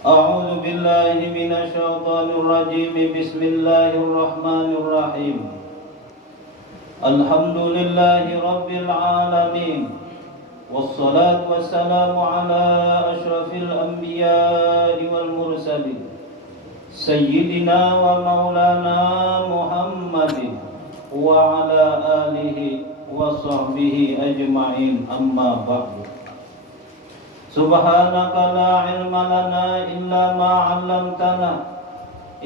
أعوذ بالله من الشيطان الرجيم. بسم الله الرحمن الرحيم. الحمد لله رب العالمين، والصلاة والسلام على أشرف الأنبياء والمرسلين سيدنا ومولانا محمد وعلى آله وصحبه أجمعين. أما بعد، Subhanaka la ilma lana illa ma 'allamtana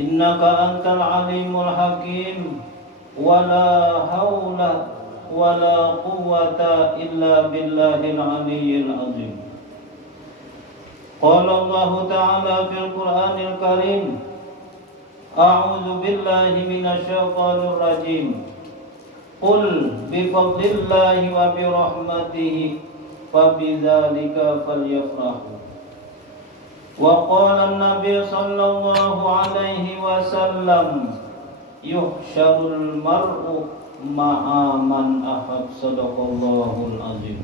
innaka antal alimul hakim. Wala haula wala quwwata illa billahil aliyyil azim. Qala Allah ta'ala fil Qur'anil Karim, a'udzu billahi minasy syaithanir rajim. Qul bi fadlillahi wa bi rahmatihi fabidzalika falyafrahu. Wa qala an-nabiy sallallahu alaihi wasallam, yuhsyarul mar'u ma'a man ahab. Shadaqallahul azim.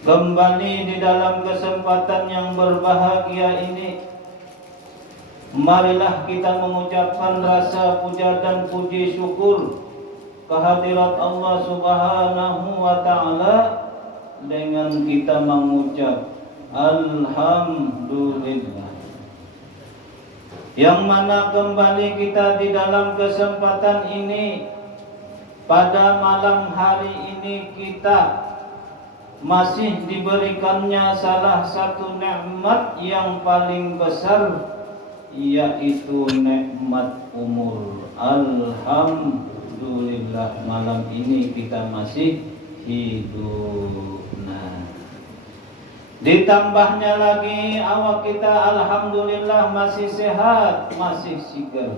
Kembali di dalam kesempatan yang berbahagia ini, marilah kita mengucapkan rasa puja dan puji syukur kehadirat Allah Subhanahu wa ta'ala dengan kita mengucap Alhamdulillah, yang mana kembali kita di dalam kesempatan ini, pada malam hari ini kita masih diberikannya salah satu nikmat yang paling besar, yaitu nikmat umur. Alhamdulillah, malam ini kita masih hidup. Ditambahnya lagi awak kita alhamdulillah masih sehat, masih segar.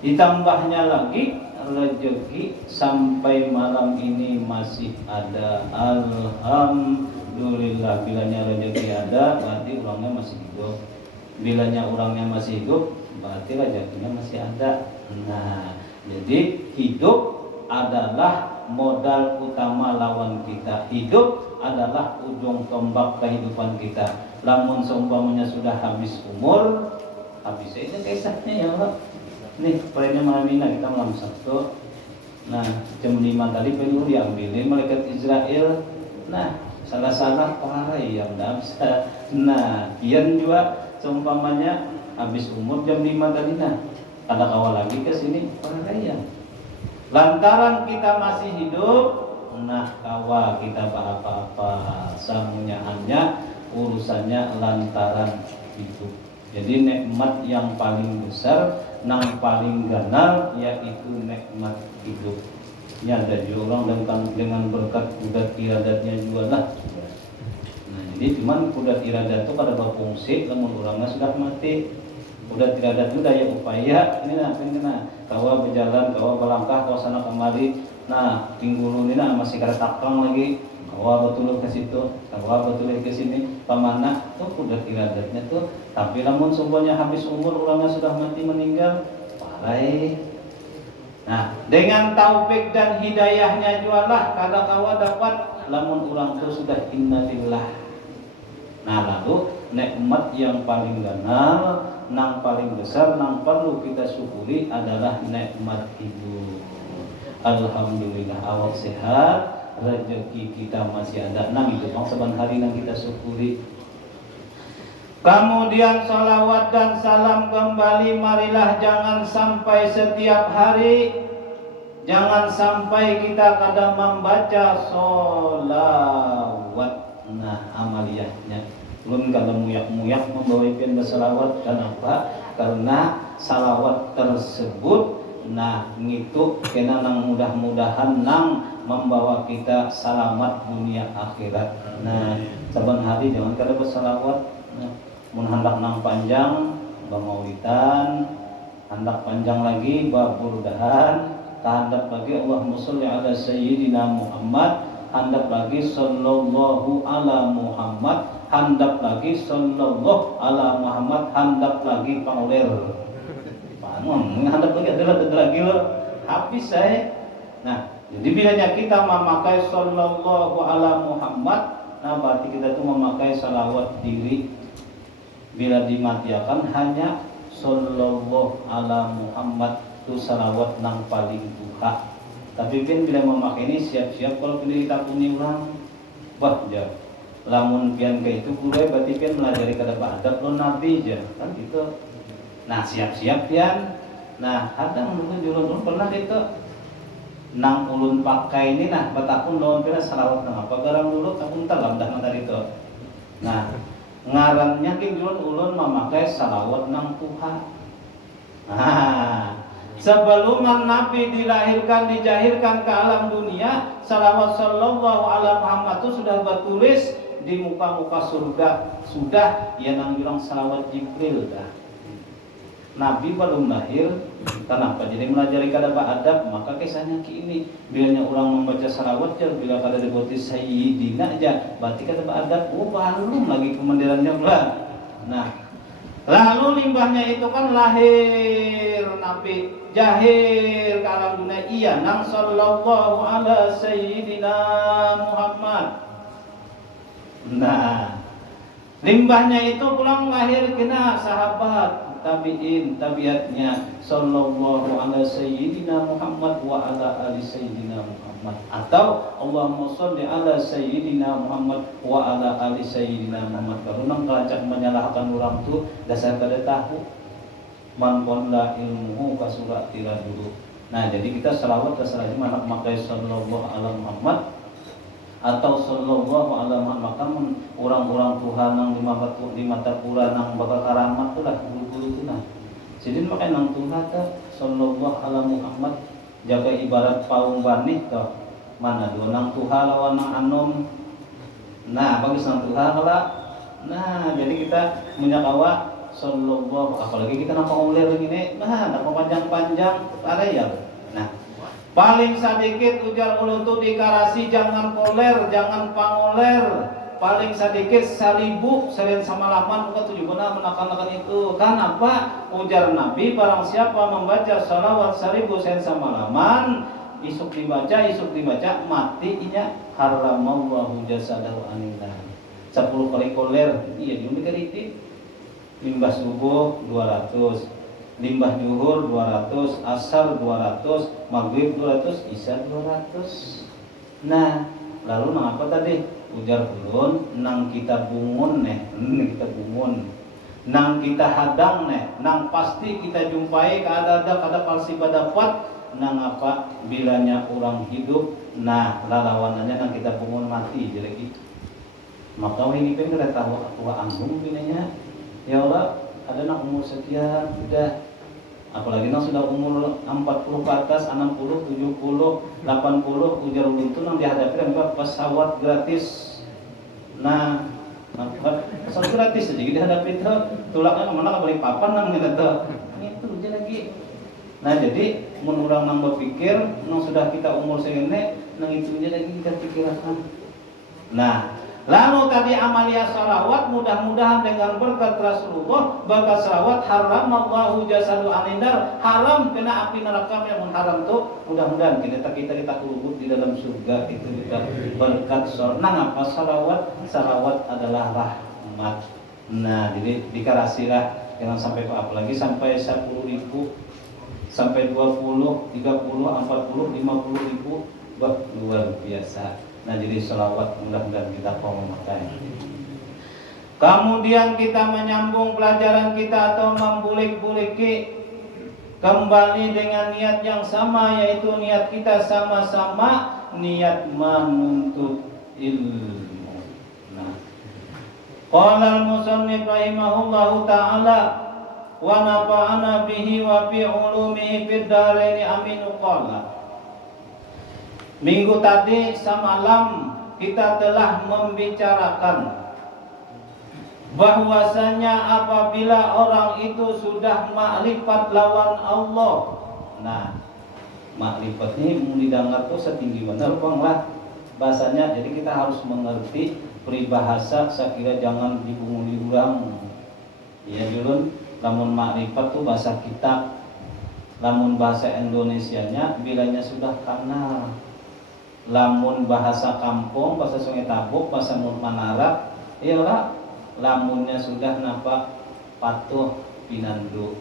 Ditambahnya lagi rezeki sampai malam ini masih ada. Alhamdulillah, bilanya rezeki ada berarti orangnya masih hidup. Bilanya orangnya masih hidup berarti rezekinya masih ada. Nah, jadi hidup adalah modal utama lawan kita. Hidup adalah ujung tombak kehidupan kita. Lamun seumpamanya sudah habis umur, habis ini kisahnya ya Pak. Nih, perintah malam ini kita malam Sabtu. Nah, jam 5 tadi perlu diambilin malaikat Israel. Nah, salah-salah parah yang enggak bisa. Nah, kian juga seumpamanya habis umur jam 5 tadi, nah, ada kawal lagi ke sini parah ya. Lantaran kita masih hidup, nah kawa kita apa-apa samunya hanya urusannya lantaran hidup. Jadi nikmat yang paling besar, yang paling ganar, yaitu nikmat hidup. Ini ada juga orang dengan berkat kudat iradatnya juga lah. Nah, jadi cuman kudat iradat itu pada berfungsi namun orangnya sudah mati. Kudat iradat itu daya upaya ini nah kawa berjalan, kawa berlangkah, kawa sana kemari. Nah, pinggulun ini masih kada takang lagi. Kawa betul ke situ, kawa betul ke sini. Pamana tuh kudat iradatnya tuh. Tapi namun semuanya habis umur, orangnya sudah mati meninggal, palai. Nah, dengan taufik dan hidayahnya jualah kada kawa dapat lamun orang tuh sudah innalillah. Nah, lalu nikmat yang paling ganar, nang paling besar, nang perlu kita syukuri adalah nikmat hidup. Alhamdulillah awak sehat, rezeki kita masih ada. Nang itu saban hari nang kita syukuri. Kemudian salawat dan salam kembali, marilah jangan sampai setiap hari, jangan sampai kita kadang membaca solawat. Nah, amaliyahnya belum kalau muyak-muyak membawakan bersalawat. Kenapa? Karena salawat tersebut nah ngitu kena nang mudah-mudahan nang membawa kita selamat dunia akhirat. Nah, saban hari jangan kada bersalawat. Nah, mun hendak nang panjang bamaulitan, hendak panjang lagi baburdahan, hendak lagi Allahumma sholli ala sayyidina Muhammad, hendak lagi sallallahu ala Muhammad, hendak lagi sallallahu ala Muhammad, hendak lagi pauler. Hendak lagi adalah lagi habis saya. Nah, jadi bilanya kita memakai sallallahu ala Muhammad, nah berarti kita tuh memakai salawat diri. bila dimatiakan hanya sallallahu ala Muhammad tu salawat nang paling duha. Tapi pian bila memakai ini siap-siap kalau pilih kita punya orang bah ya lamun pian ke itu guru berarti pian melajari kada adab lo nabi aja kan gitu. Nah siap-siap pian. Nah kadang dulu julun pernah itu nang ulun pakai ini nah batakun lawan pian salawat nang apa garang dulu takun talam dah dari itu. Nah ngarannya king ulun memakai salawat nang Tuhan. Nah sebelum Nabi dilahirkan dijahirkan ke alam dunia, salawat sallallahu ala Muhammad itu sudah bertulis di muka-muka surga. Sudah ya nang bilang salawat Jibril dah. Nabi belum lahir, kenapa? Jadi melajari kada adab, maka kisahnya ini bilanya orang membaca salawat ya bila kada dibuati sayyidina aja, berarti kada adab. Oh belum lagi kemandirannya bulan. Nah, lalu limbahnya itu kan lahir Nabi jahir ke alam dunia iya nang sallallahu ala sayyidina Muhammad. Nah limbahnya itu pulang lahir kena sahabat tabi'in tabiatnya sallallahu ala sayyidina Muhammad wa ala ali sayyidina Muhammad atau Allahumma sholli ala sayyidina Muhammad wa ala ali sayyidina Muhammad. Kalau nang kelacak menyalahkan orang tu dasar kada tahu man qalla ilmuhu kasurat tila dulu. Nah jadi kita selawat terserah mana pakai sallallahu ala Muhammad atau sallallahu ala Muhammad. Maka orang-orang Tuhan nang di mata pura nang bakal karamat tu lah guru-guru tu nah. Jadi makanya nang Tuhan tu sallallahu ala Muhammad jaga ibarat paung banih tu mana dua nang Tuhan lawan nang anom. Nah bagus nang Tuhan lah. Nah jadi kita menyakawa sallallahu apalagi kita nampak ulir ini nah nampak panjang-panjang area. Nah paling sedikit ujar ulun tu dikarasi jangan koler jangan pangoler paling sedikit 1000 salian sama laman bukan 7 benar menakan itu kan apa ujar Nabi barang siapa membaca salawat 1000 salian sama laman isuk dibaca mati inya haramallahu jasadahu anillah 10 kali koler iya juga dikaritik limbah subuh 200, limbah zuhur 200, asar 200, maghrib 200, isya 200. Nah, lalu nang apa tadi? Ujar ulun nang kita bungun kita bungun. Nang kita hadang nang pasti kita jumpai kada palsi dapat nang apa bilanya orang hidup. Nah, lawanannya nang kita bungun mati jadi gitu. Maka ini kan kada tahu tua anggung bilanya. Ya Allah, ada nak umur sekian, sudah apalagi nak sudah umur 40 ke atas, 60, 70, 80 ujar ulun itu nang dihadapi dengan pesawat gratis. Nah, pesawat gratis aja dihadapi itu tulaknya kemana balik papan nang gitu. Itu aja lagi. Nah, jadi mun urang nang berpikir nang sudah kita umur segini nang itu aja lagi kita pikirkan. Nah, lalu tadi amalia salawat mudah-mudahan dengan berkat Rasulullah berkat salawat haram Allahu jasadu anindar haram kena api neraka yang haram tuh mudah-mudahan kita kulubut di dalam surga itu juga berkat sornang apa salawat adalah rahmat. Nah jadi dikarasilah jangan sampai apalagi sampai 10.000 sampai 20, 30, 40, 50.000 luar biasa. Nah jadi selawat mudah-mudahan kita mau memakai. Kemudian kita menyambung pelajaran kita atau membulik-buliki kembali dengan niat yang sama yaitu niat kita sama-sama niat menuntut ilmu. Nah, qala al-musannif rahimahullahu ta'ala wa nafa'ana bihi wa bi ulumihi fid dharain amin qala. Minggu tadi semalam kita telah membicarakan bahwasanya apabila orang itu sudah makrifat lawan Allah. Nah, makrifat ini mau didengar tuh setinggi benar bang lah bahasanya. Jadi kita harus mengerti peribahasa sekira jangan dibunguli urang. Ya julun, namun makrifat tuh bahasa kitab. Namun bahasa Indonesianya bilanya sudah kenal. Lamun bahasa kampung, bahasa Sungai Tabuk, bahasa Manara, iyalah lamunnya sudah napa patuh pinandu.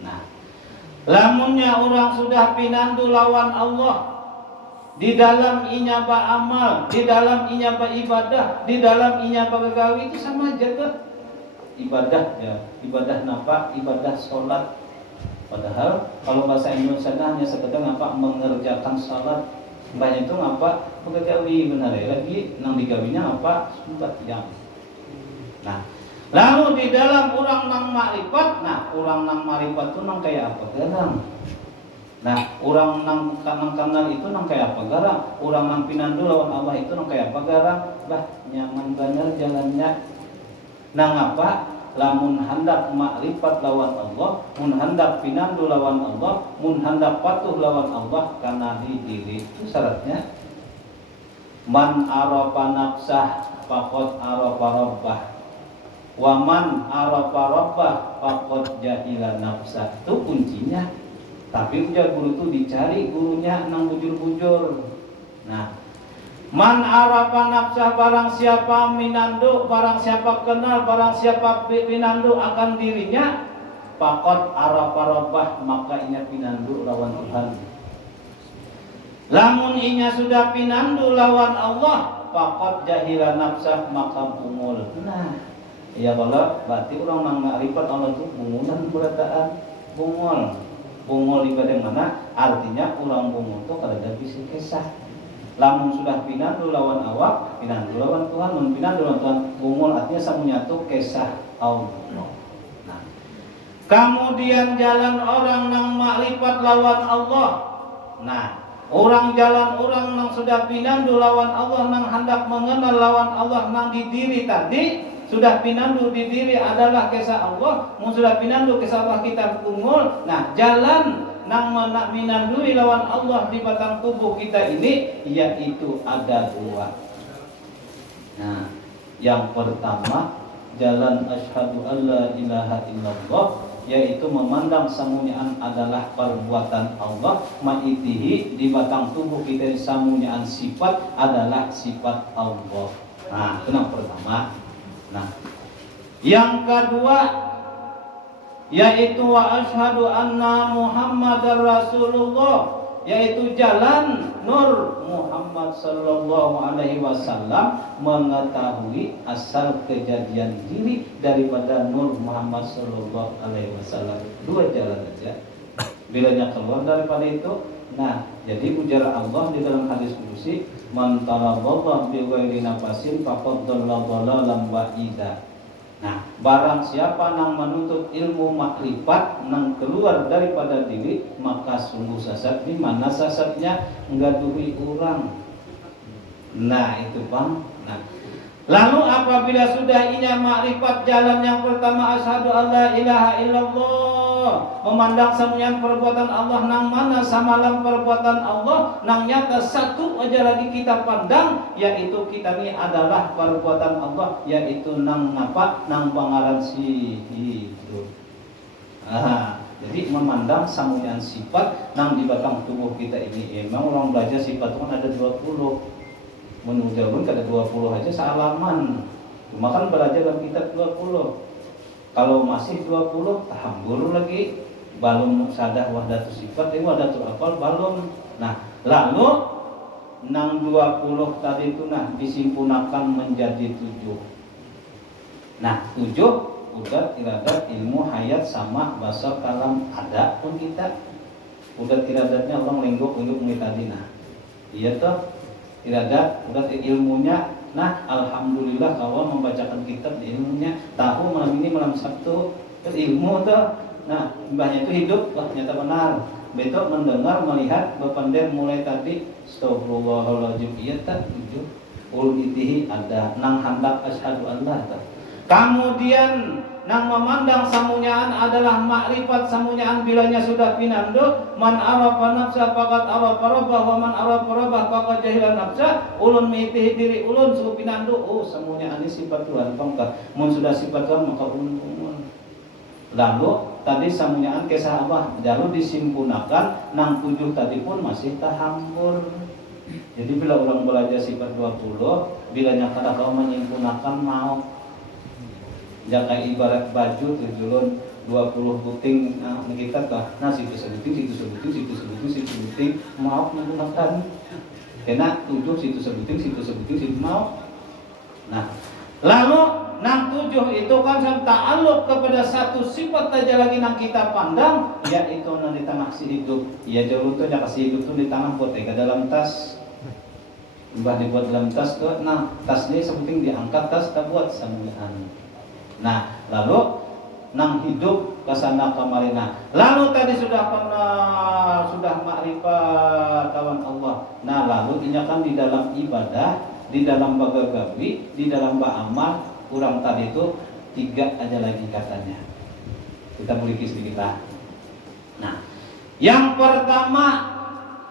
Nah, lamunnya orang sudah pinandu lawan Allah, di dalam inya beramal, di dalam inya beribadah, di dalam inya bergawi, itu sama aja tuh. Ibadah ya, ibadah napa? Ibadah sholat. Padahal kalau bahasa Indonesia hanya sekedar ngapa mengerjakan sholat, banyak itu ngapa bergawi benar ya, lagi nang digawinya apa sembahyang. Nah, lalu di dalam orang nang makrifat, nah orang nang makrifat itu nang kayak apa garang? Nah, orang nang kenal itu nang kayak apa garang? Orang nang pinandu lawan Allah itu nang kayak apa garang? Bah, nyaman bener jalannya. Nang apa? Lamun hendak makrifat lawan Allah, mun hendak pinandu lawan Allah, mun hendak patuh lawan Allah karena diri itu syaratnya man arafa nafsah faqad arafa rabbah wa man arafa rabbah faqad jahila nafsah. Itu kuncinya. Tapi ujar guru itu dicari gurunya nang bujur-bujur. Nah, man arafa nafsah, barang siapa minandu, barang siapa kenal, barang siapa pinandu akan dirinya, faqad arafa rabbah, maka inya pinandu lawan Tuhan. Lamun inya sudah pinandu lawan Allah, faqad jahila nafsah, maka bungul. Nah, ya kalau berarti orang nang makrifat Allah itu bungulan beradaan bungul. Bungul ibadah mana? Artinya orang bungul itu kada bisa kisah. Lamun sudah pinandu lawan awak, pinandu lawan Tuhan, mun pinandu lawan Tuhan, bungul artinya samunyatu kisah Allah. Nah, kemudian jalan orang nang makrifat lawan Allah. Nah, orang jalan orang nang sudah pinandu lawan Allah, nang hendak mengenal lawan Allah, nang di diri tadi sudah pinandu di diri adalah kisah Allah. Mun sudah pinandu kisah Allah kita bungul. Nah, jalan nang minandui lawan Allah di batang tubuh kita ini yaitu ada dua. Nah, yang pertama jalan asyhadu alla ilaha illallah, yaitu memandang samunyaan adalah perbuatan Allah, ma'itihi di batang tubuh kita samunyaan sifat adalah sifat Allah. Nah, itu yang pertama. Nah, yang kedua yaitu wa asyhadu anna Muhammadar Rasulullah, yaitu jalan nur Muhammad sallallahu alaihi wasallam, mengetahui asal kejadian diri daripada nur Muhammad sallallahu alaihi wasallam. Dua jalan aja. Bilanya keluar daripada itu, nah, jadi ujar Allah di dalam hadis qudsi, man talaballah bi ghairi nafasin faqad dhalla dhalalan ba'ida. Nah, barang siapa nang menuntut ilmu makrifat nang keluar daripada diri, maka sungguh sesat. Di mana sesatnya? Nggaduhi orang. Nah, itu Bang. Nah, lalu apabila sudah inya makrifat jalan yang pertama asyhadu alla ilaha illallah, memandang semuanya perbuatan Allah nang mana samalam perbuatan Allah, nang nyata satu aja lagi kita pandang, yaitu kita ini adalah perbuatan Allah, yaitu nang apa? Nang pangaran si hidup. Jadi memandang samuyan sifat nang di batang tubuh kita ini. Emang orang belajar sifat itu kan ada 20. Menurut kada 20 aja sealaman. Cuma kan belajar dalam kitab 20. Kalau masih 20 tahambur lagi, balum sadah wahdatus sifat, ini wahdatul afal balum. Nah, lalu nang 20 tadi itu nah disimpunakan menjadi 7. Nah, 7 udah iradat ilmu hayat sama bahasa kalam ada pun kita. Udah iradatnya orang lenggok ini tadi nah. Iya toh. Iradat udah ilmunya. Nah, alhamdulillah kawan membacakan kitab di ilmunya. Tahu malam ini malam Sabtu terus ilmu tuh. Nah, mbahnya itu hidup, wah ternyata benar. Betul mendengar, melihat, berpendek mulai tadi. Astagfirullahaladzim, iya tak hidup. Ul itihi ada nang handak asyhadu Allah tak. Kemudian nang memandang samunyaan adalah makrifat samunyaan bilanya sudah pinandu. Man arafa nafsa faqad arafa rabbah wa man arafa rabbah faqad jahila nafsa. Ulun mitihi diri ulun suhu pinandu. Oh, samunyaan ini sifat Tuhan pangkat. Mun sudah sifat Tuhan maka ulun. Lalu tadi samunyaan kisah Allah lalu disimpunakan nang 7 tadi pun masih tahambur. Jadi bila orang belajar sifat 20, bilanya kata kau menyimpunakan mau jaka ibarat baju tujulun 20 puting kita kah nah situ sebuting maaf menggunakan kena 7 situ sebuting maaf. Nah lalu nang 7 itu kan ta'alluq kepada satu sifat aja lagi nang kita pandang, yaitu nang di tengah si hidup. Ya jauh tuh jaka si hidup tuh di tengah buat ke dalam tas. Mbah dibuat dalam tas tuh, nah tas ini sepenting diangkat tas tak buat sambilan. Nah lalu nang hidup kesana kamarina. Lalu tadi sudah kenal, sudah makrifat kawan Allah. Nah lalu ini kan di dalam ibadah, di dalam bagagawi, di dalam ba'amal, kurang tadi itu 3 aja lagi katanya. Kita beri sedikit lah. Nah, yang pertama,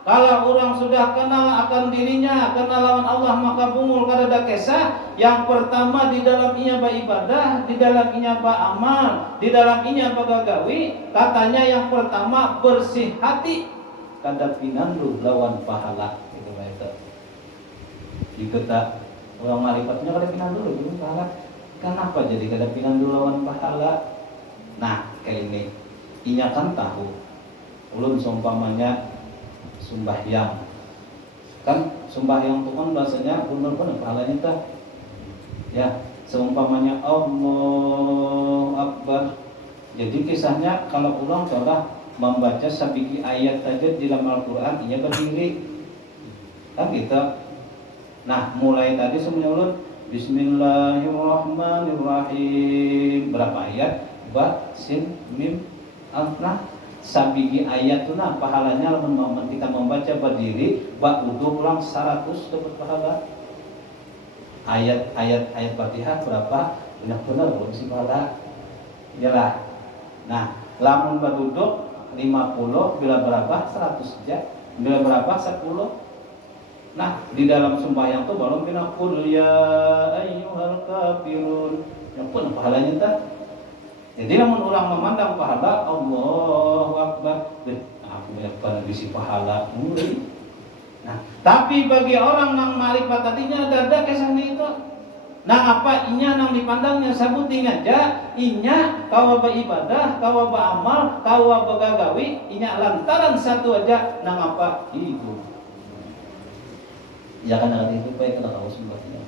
kalau orang sudah kenal akan dirinya, kenal lawan Allah, maka bungul kada kesah. Yang pertama di dalam inya beribadah, di dalam inya beramal, di dalam inya bagagawi, katanya yang pertama bersih hati, kada pinandu lawan pahala. Gitu itu. Jika tak orang marifatnya kada pinandu lawan pahala. Kenapa jadi kada pinandu lawan pahala? Nah, kayak ini. Inya kan tahu. Ulun seumpamanya sembahyang, kan sembahyang itu kan bahasanya benar-benar pahalanya tuh ya seumpamanya Allahu Akbar. Jadi kisahnya kalau ulang coba membaca sabiki ayat saja di dalam Al-Quran ia berdiri kan gitu. Nah mulai tadi semuanya ulun Bismillahirrahmanirrahim berapa ayat? Ba, sin, mim, alif. Nah sabigi ayat itu nah pahalanya lamun kita membaca berdiri bak wudu ulang 100 dapat pahala. Ayat Fatihah berapa? Benar-benar belum sih pahala. Iyalah. Nah, lamun berduduk 50 bila berapa? 100 aja. Bila berapa? 10. Nah, di dalam sembahyang tuh baru kena qul ya ayyuhal kafirun. Yang pun pahalanya tah. Jadi namun orang memandang pahala Allahu Akbar, aku dapat bisi pahala muri. Nah, tapi bagi orang yang marifat tadinya ada kesannya itu. Nah, apa inya nang dipandangnya sabuting aja, inya kawa beribadah, kawa beramal, kawa begagawi, inya lantaran satu aja nang apa hidup. Ya kan ada hidup baik kalau kau sembahnya.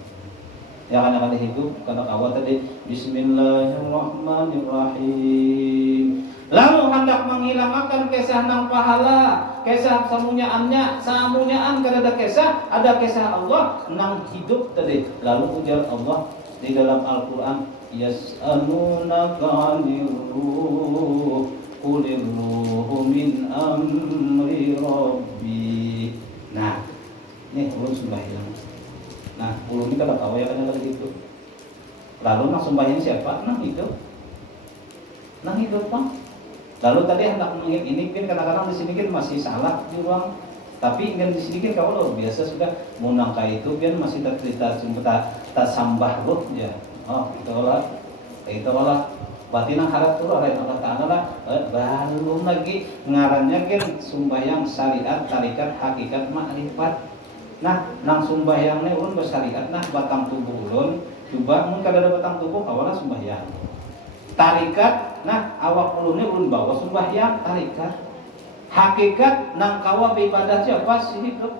Ya kan ada hidup karena kau tadi Bismillahirrahmanirrahim. Lalu hendak menghilangkan kesah nang pahala, kesah samunyaan kada ada kesah Allah nang hidup tadi. Lalu ujar Allah di dalam Al-Qur'an, yas'alunaka 'anir ruh qulir ruhu min amri rabbi. Nah, ini ulun sembahyang. Nah, ulun ini kada tahu ya kan ada gitu. Lalu nang sembahyang siapa? Nang hidup. Nang hidup Bang. Lalu tadi hendak mengingat ini kan kadang-kadang di sini kan masih salah di ruang, tapi kan di sini kan kalau biasa sudah munangka itu kan masih tercerita tak sambah loh ya. Oh itulah berarti nang harap tuh Allah Taala lah belum lagi ngarannya kan sumbayang syariat tarikat hakikat makrifat. Nah nang sumbayangnya ulun bersyariat nah batang tubuh ulun coba mun kada ada batang tubuh awalnya sumbayang. Tarikat, nah awak ulunnya ulun bawa sembahyang tarikat. Hakikat nang kawa beribadah siapa sih hidup?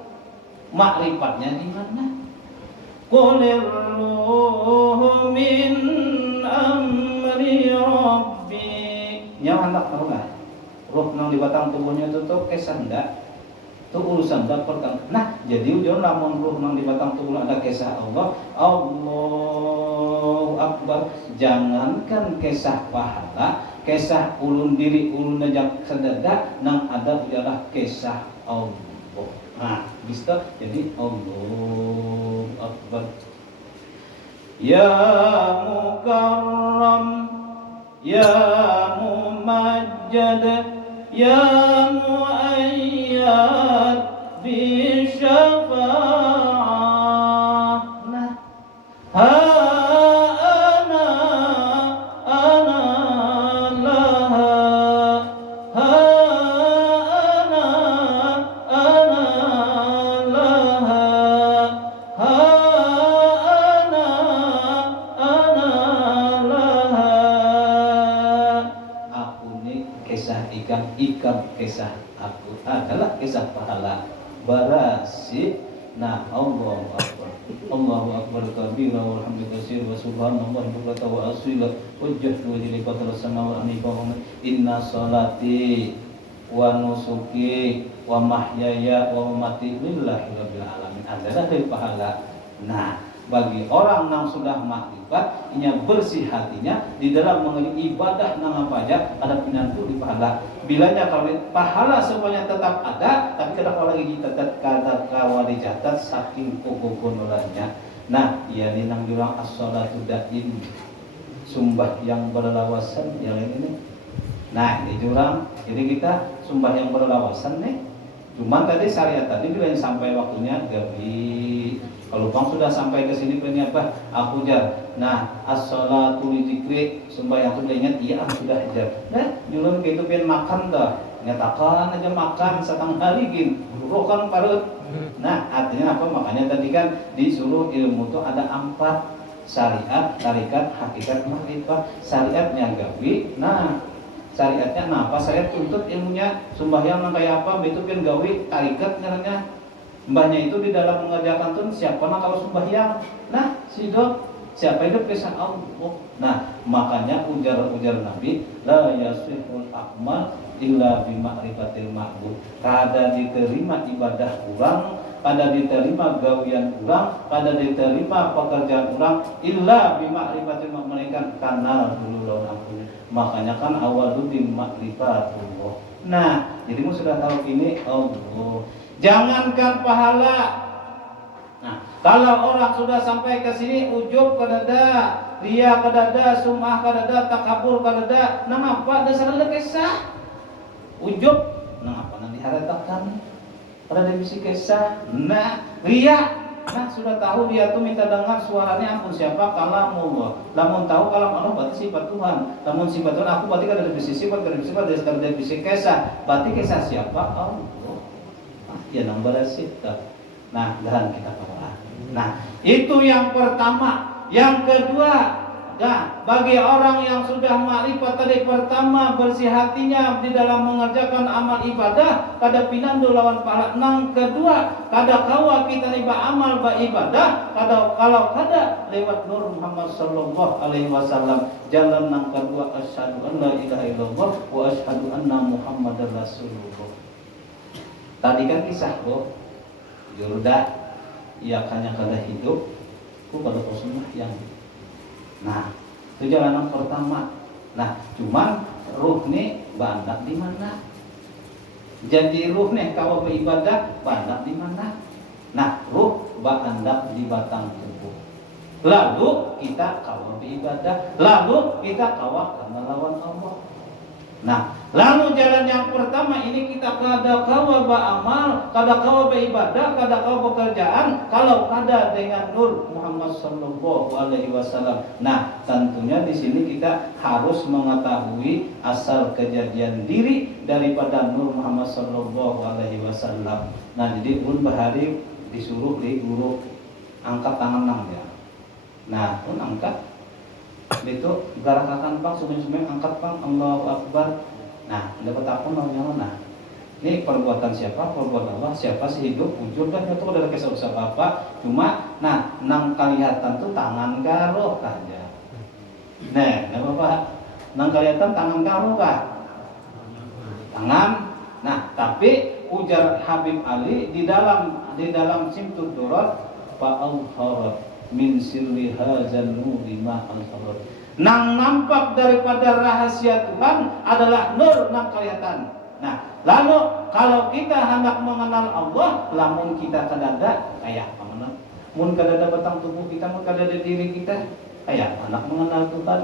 Makrifatnya di mana? Qulir ruhu min amri rabbi. Nyawa hendak tahu lah. Ruh nang di batang tubuhnya itu tuh kesah ndak? Itu urusan dapur kan. Nah, jadi ujian lamun ruh nang di batang tubuh ada kisah Allah, Allahu Akbar. Jangankan kisah pahala, kisah ulun diri ulun najak sedada nang ada ialah kisah Allah. Nah, bisa jadi Allahu Akbar. Ya Mukarram, ya Mumajjad, ya Muayyad bi syafa'ah. Nah, sampaikan ikab kisah aku adalah kisah pahala berasi. Nah, Allahu Akbar. Allahu Akbar kabira walhamdulillah katsira wa subhanallah bukratan wa asila wajjahtu wajhi qadra samawati wa ardi inna salati wa nusuki wa mahyaya wa mamati lillahi rabbil alamin adalah dari pahala. Nah, bagi orang yang sudah makrifat, inya bersih hatinya di dalam mengenai ibadah nang apa aja ada pinantu di pahala. Bilanya kalau pahala semuanya tetap ada, tapi kenapa lagi tetap kata kawali catat saking kokogonolanya. Nah, ia nang bilang as-sholatu daim, sumbah yang berlawasan yang ini. Nah, ini jurang. Jadi kita sumbah yang berlawasan nih. Cuman tadi syariat tadi bilang sampai waktunya gabi. Kalau bang sudah sampai ke sini punya apa? Aku jar. Nah, as-sholatu li dzikri, sembahyang sudah ingat, iya aku sudah jar. Nah, julun gitu pengen makan dah. Nyatakan aja makan setengah hari gin. Burukan parut. Nah, artinya apa? Makanya tadi kan disuruh ilmu itu ada 4 syariat, tarikat, hakikat, makrifat. Syariatnya gawi. Nah, syariatnya apa? Syariat tuntut ilmunya sembahyang kayak apa? Itu kan gawi tarikat caranya. Mbahnya itu di dalam mengerjakan tuh siapa kalau sembahyang. Nah, sidok siapa hidup kisah Allah. Nah, makanya ujar Nabi la yasihul a'mal illa bi ma'rifatil ma'bud. Kada diterima ibadah kurang, kada diterima gawian kurang, kada diterima pekerjaan kurang illa bi ma'rifatil ma'bud, kanal dulu lawan aku. Makanya kan awal dulu di ma'rifatullah. Nah, jadi mu sudah tahu ini Allah. Jangankan pahala. Nah, kalau orang sudah sampai ke sini ujub kadada, riya kadada, sum'ah kadada, takabur kadada, nang apa dasar ada kisah? Ujub, nang apa nanti haratakan? Pada divisi kisah. Nah, riya. Nah, sudah tahu dia tuh minta dengar suaranya ampun siapa? Kalamullah. Lamun tahu kalam Allah berarti sifat Tuhan. Lamun sifat Tuhan aku berarti kan ada divisi sifat, ada divisi sifat, ada divisi kisah. Berarti kisah siapa? Allah. Ya nambah sita. Nah, dan kita bawa. Nah, itu yang pertama. Yang kedua, nah, bagi orang yang sudah makrifat tadi pertama bersih hatinya di dalam mengerjakan amal ibadah, kada pinandu lawan pahala. Nang kedua, kada kawa kita niba amal ba ibadah, kalau kada lewat nur Muhammad sallallahu alaihi wasallam. Jalan nang kedua asyhadu an la ilaha illallah wa asyhadu anna muhammadar rasulullah. Tadi kan kisah kok Yurda ia kanya kada hidup ku kada semua yang. Nah, itu jalan pertama. Nah, cuman ruh nih bandak di mana? Jadi ruh nih kalau beribadah bandak di mana? Nah, ruh bandak di batang tubuh. Lalu kita kalau beribadah, lalu kita kawal karena lawan Allah. Nah, lalu jalan yang pertama ini kita kada kawa beramal, kada kawa beribadah, kada kawa pekerjaan kalau kada dengan nur Muhammad sallallahu alaihi wasallam. Nah, tentunya di sini kita harus mengetahui asal kejadian diri daripada nur Muhammad sallallahu alaihi wasallam. Nah, jadi ulun bahari disuruh di guru angkat tangan nang ya. Nah, ulun angkat itu garakakan pang sumin angkat pang Allahu Akbar. Nah, dapat apa namanya mana? Ini perbuatan siapa? Perbuatan Allah. Siapa sih hidup wujud dah itu udah kisah usah apa. Cuma nah nang kelihatan tuh tangan karo aja. Nah, enggak apa-apa. Nang kelihatan tangan karo kah? Tangan. Nah, tapi ujar Habib Ali di dalam Simtud Durat fa'al min sirri hadzal nuri ma al-khabar. Nang nampak daripada rahasia Tuhan adalah nur nang kelihatan. Nah, lalu kalau kita hendak mengenal Allah, lamun kita kadada kayak mana? Mun kadada batang tubuh kita, mun kadada diri kita, kayak anak mengenal Tuhan.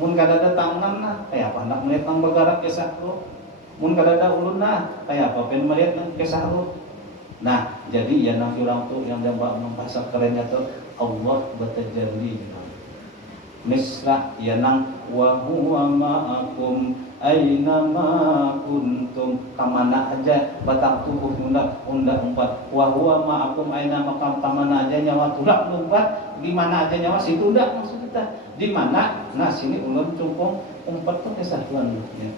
Mun kadada tangan nah, kayak anak melihat nang bergerak kisah roh. Mun kadada ulun nah, kayak apa pengen melihat nang kisah roh. Nah, jadi ya nang orang tuh yang dapat bahasa kerennya tuh Allah bertajalli. Misra ya nang wa huwa ma'akum aina ma kuntum, kamana aja batang tubuh unda 4 wa huwa ma'akum aina makam kamana aja nyawa tulak 4 di mana aja nyawa situ udah maksud kita di mana. Nah, sini ulun cumpung 4 tuh kesatuan ya.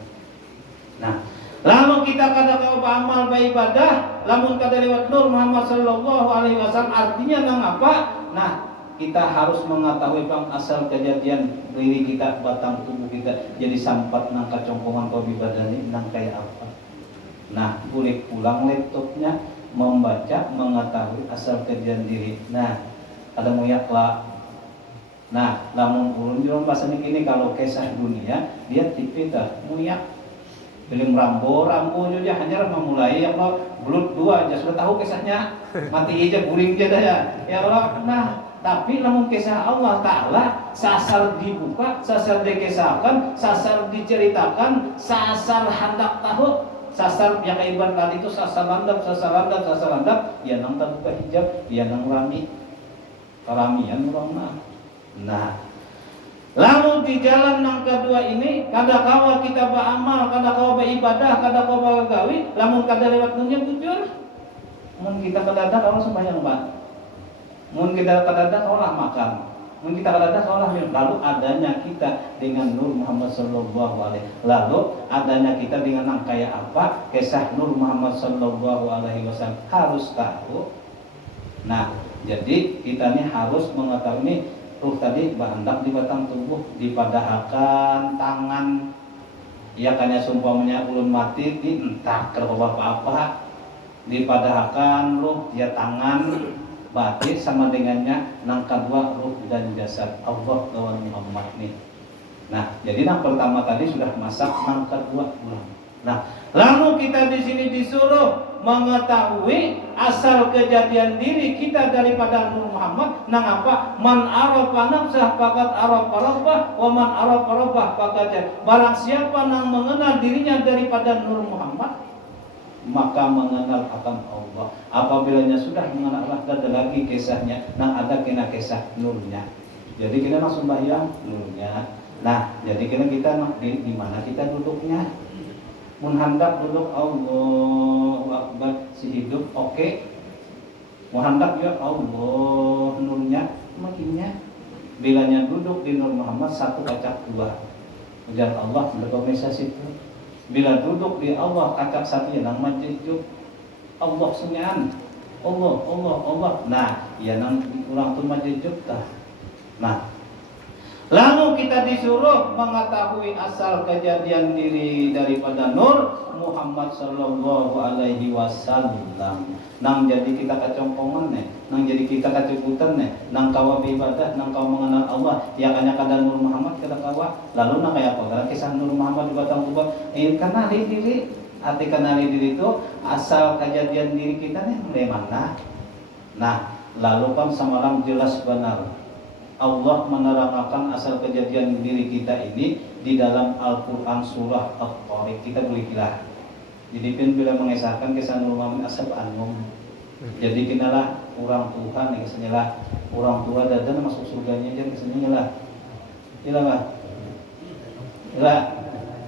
Nah, lalu kita kada kau beramal beribadah, lamun kada lewat Nur Muhammad sallallahu alaihi wasallam, artinya nang apa? Nah, kita harus mengetahui bang asal kejadian diri kita, batang tubuh kita jadi sampat nang kacongkongan kau ibadah ini nang kayak apa. Nah, boleh pulang laptopnya membaca, mengetahui asal kejadian diri. Nah, ada muyak lah. Nah, lamun ulun jual bahasanya gini, kalau kisah dunia dia tipe dah muyak. Film Rambo juga hanya memulai Allah belut dua aja sudah tahu kisahnya, mati aja guling aja dah ya Allah. Nah, tapi lamun kisah Allah Ta'ala sasar dibuka, sasar dikisahkan, sasar diceritakan, sasar hendak tahu, sasar yang ibarat tadi itu sasar landap, ya nang terbuka hijab, ya nang rami keramian orang. Nah, lalu di jalan yang kedua ini, kada kawa kita beramal, kada kawa beribadah, kada kawa gawi, lamun kada lewat dunia jujur. Mun kita kada kalau sembahyang Pak. Mun kita kada kaulah makan. Mun kita kada kaulah minum. Lalu adanya kita dengan Nur Muhammad sallallahu alaihi. Lalu adanya kita dengan yang kayak apa? Kisah Nur Muhammad sallallahu alaihi wasallam harus tahu. Nah, jadi kita ini harus mengetahui ini. Ruh tadi bahandak di batang tubuh, dipadahakan tangan, ya kanya sumpamanya ulun mati di entah kerba apa-apa, dipadahakan ruh ya tangan, batin sama dengannya nang kedua ruh dan jasad Allah lawan Muhammad nih. Nah, jadi yang pertama tadi sudah masak, nang kedua ulang. Nah, lalu kita di sini disuruh mengetahui asal kejadian diri kita daripada Nur Muhammad. Nang apa? Man arafa nafsah faqad arafa rabbah wa man arafa rabbah faqad. Barang siapa nang mengenal dirinya daripada Nur Muhammad, maka mengenal akan Allah. Apabila sudah mengenal Allah, ada lagi kisahnya, nang ada kena kisah nurnya. Jadi kita langsung bayang nurnya. Nah, jadi kita di mana kita duduknya? Mun hendak duduk Allahu Akbar si hidup oke. Mun hendak juga Allah nurnya makinnya. Bilanya duduk di Nur Muhammad satu kacak dua. Ujar Allah berkomesa situ. Bila duduk di Allah kacak satu yang masjid Allah sunyan. Allah. Nah, ya nang kurang tu masjid tah. Nah, lalu kita disuruh mengetahui asal kejadian diri daripada Nur Muhammad sallallahu alaihi wasallam. Nang jadi kita kacongkongan nang jadi kita kacukutan nang kawa ibadah, nang kawa mengenal Allah, ya kanya kada Nur Muhammad kada kawa. Lalu nang kaya apa? Kada kisah Nur Muhammad di batang tubuh. Kenali diri. Arti kenali diri itu asal kejadian diri kita dari mana? Nah, lalu kan samalang jelas benar. Allah menerangkan asal kejadian diri kita ini di dalam Al-Quran surah At-Tariq. Kita boleh kira. Jadi bila mengesahkan kisah Nur Muhammad asal anum. Jadi kinalah orang Tuhan, kisahnya lah orang tua dadan masuk surganya aja kisahnya lah. Iya lah. Lah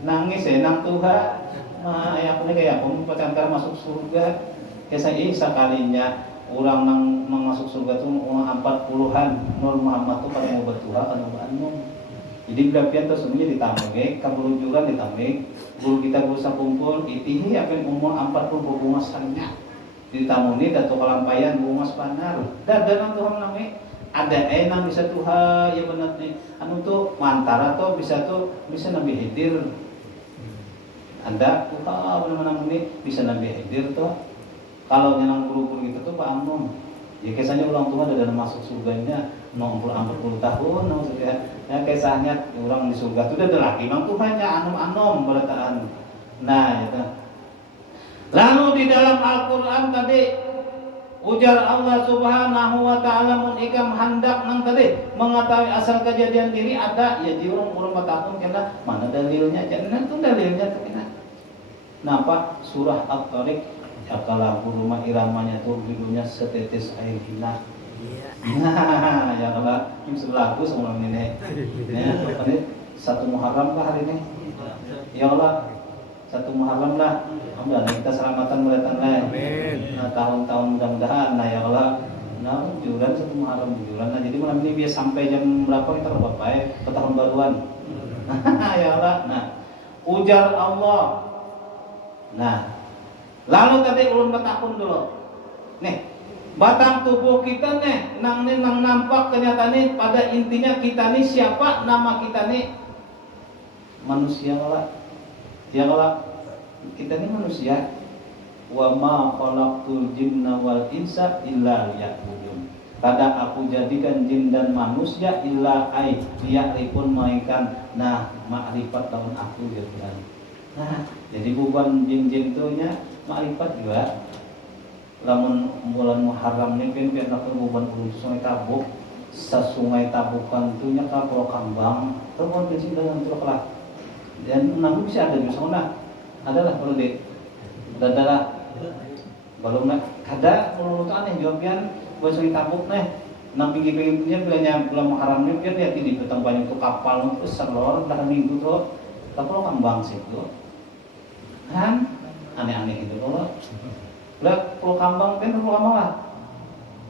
nangis nang Tuhan. Ayah punya kayak aku pacaran masuk surga. Kisah ini sekalinya orang nang masuk surga tu orang 40-an. Nur Muhammad tu kalau mau bertuah kan mau. Jadi belapian tu semuanya ditambah, kaburujuran ditambah, guru kita berusaha kumpul, itihi akan umur 40 bunga sannya. Ditamuni datu kalampayan bunga panar. Dan Tuhan nami ada enang bisa Tuhan ya benar nih. Anu tu mantara tu bisa Nabi Hidir. Anda Tuhan benar-benar ini bisa Nabi Hidir tu. Kalau nyenang guru-guru gitu tuh Pak Amnon, ya kisahnya ulang tua ada dalam masuk surganya 40 tahun, maksudnya ya kisahnya orang di surga itu udah lagi Mang Tuhannya anom berataan. Nah, itu. Lalu di dalam Al-Quran tadi ujar Allah Subhanahu Wa Taala munikam hendak nang tadi mengetahui asal kejadian diri ada ya di orang tahun kena mana dalilnya? Jangan tuh dalilnya tuh kena. Napa surah At-Tariq kalau rumah iramanya tuh judulnya setetes air hina. Nah, ya kalau ini sebelahku semua ini. Ya, ini 1 Muharram lah hari ini. Ya Allah, 1 Muharram lah. Alhamdulillah kita selamatan mendatang lah. Nah, tahun-tahun mudah-mudahan. Nah, ya Allah. Nah, jualan 1 Muharram jualan. Nah, jadi malam ini biasa sampai jam berapa kita berapa ya? Ke tahun baruan. Ya Allah. Nah, ujar Allah Nah, lalu tadi ulun bertakun dulu. Nih, batang tubuh kita nih, nang nampak kenyataan pada intinya kita nih siapa? Nama kita nih manusia lah. Ya kalau kita ini manusia. Wa ma khalaqtul jinna wal insa illa liya'budun. Kada aku jadikan jin dan manusia illa ai liya'rifun maikan nah makrifat tahun aku gitu kan. Nah, jadi bukan jin-jin tuh nya makrifat juga. Lamun bulan Muharram ini kan nak buban ulu sungai Tabuk, sa sungai Tabukan tuh nya ka Pulau Kambang, terbon kecil dengan truk lah. Dan nanti bisa ada di sana. Adalah perlu di adalah belum nak kada perlu aneh jawabnya buat sungai Tabuk nih. Nang pinggir-pinggirnya bilanya bulan Muharram ini biar dia di petang banyak tuh kapal itu selor dah minggu tuh. Ka Pulau Kambang situ. Kan aneh-aneh itu kalau lah Pulau Kambang kan Pulau Kambang lah.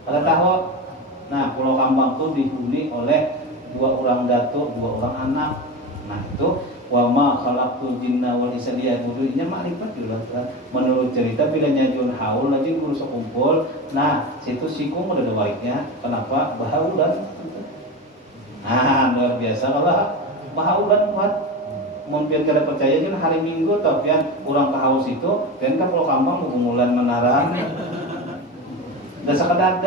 Pada tahu. Nah, Pulau Kambang tuh dihuni oleh 2 orang datuk, 2 orang anak. Nah, itu wa ma khalaqtul jinna wal insa liya'budun nya makrifat juga. Menurut cerita bila nyajun haul aja kudu kumpul. Nah, situ sikung udah ada baiknya. Kenapa? Bahaulan. Nah, luar biasa kalau bahaulan kuat. Mungkin kada percaya kan hari Minggu tapi kan kurang ke haus itu dan kan Pulau Kambang mulan menara dan sekadar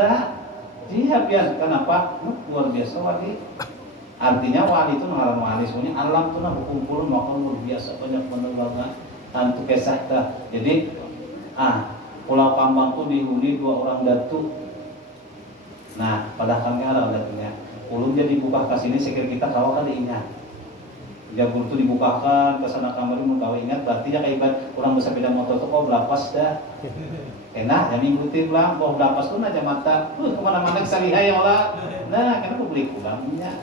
dia biar kenapa luar biasa wali artinya wali itu mengalami wali semuanya alam tuh nah berkumpul maka luar biasa banyak penerbangan tentu kisah dah jadi Pulau Kambang tuh dihuni 2 orang datuk. Nah pada kami ada datunya ulun jadi buka ke sini sekir kita kawal kali ingat jabur itu dibukakan ke sana kamar mun gawe ingat berarti ya kaibat orang bersepeda motor tuh kok belapas dah enak ya minggu teh pulang bawa belapas tuh aja mata kemana-mana salihai ya Allah. Nah kenapa beli pulangnya.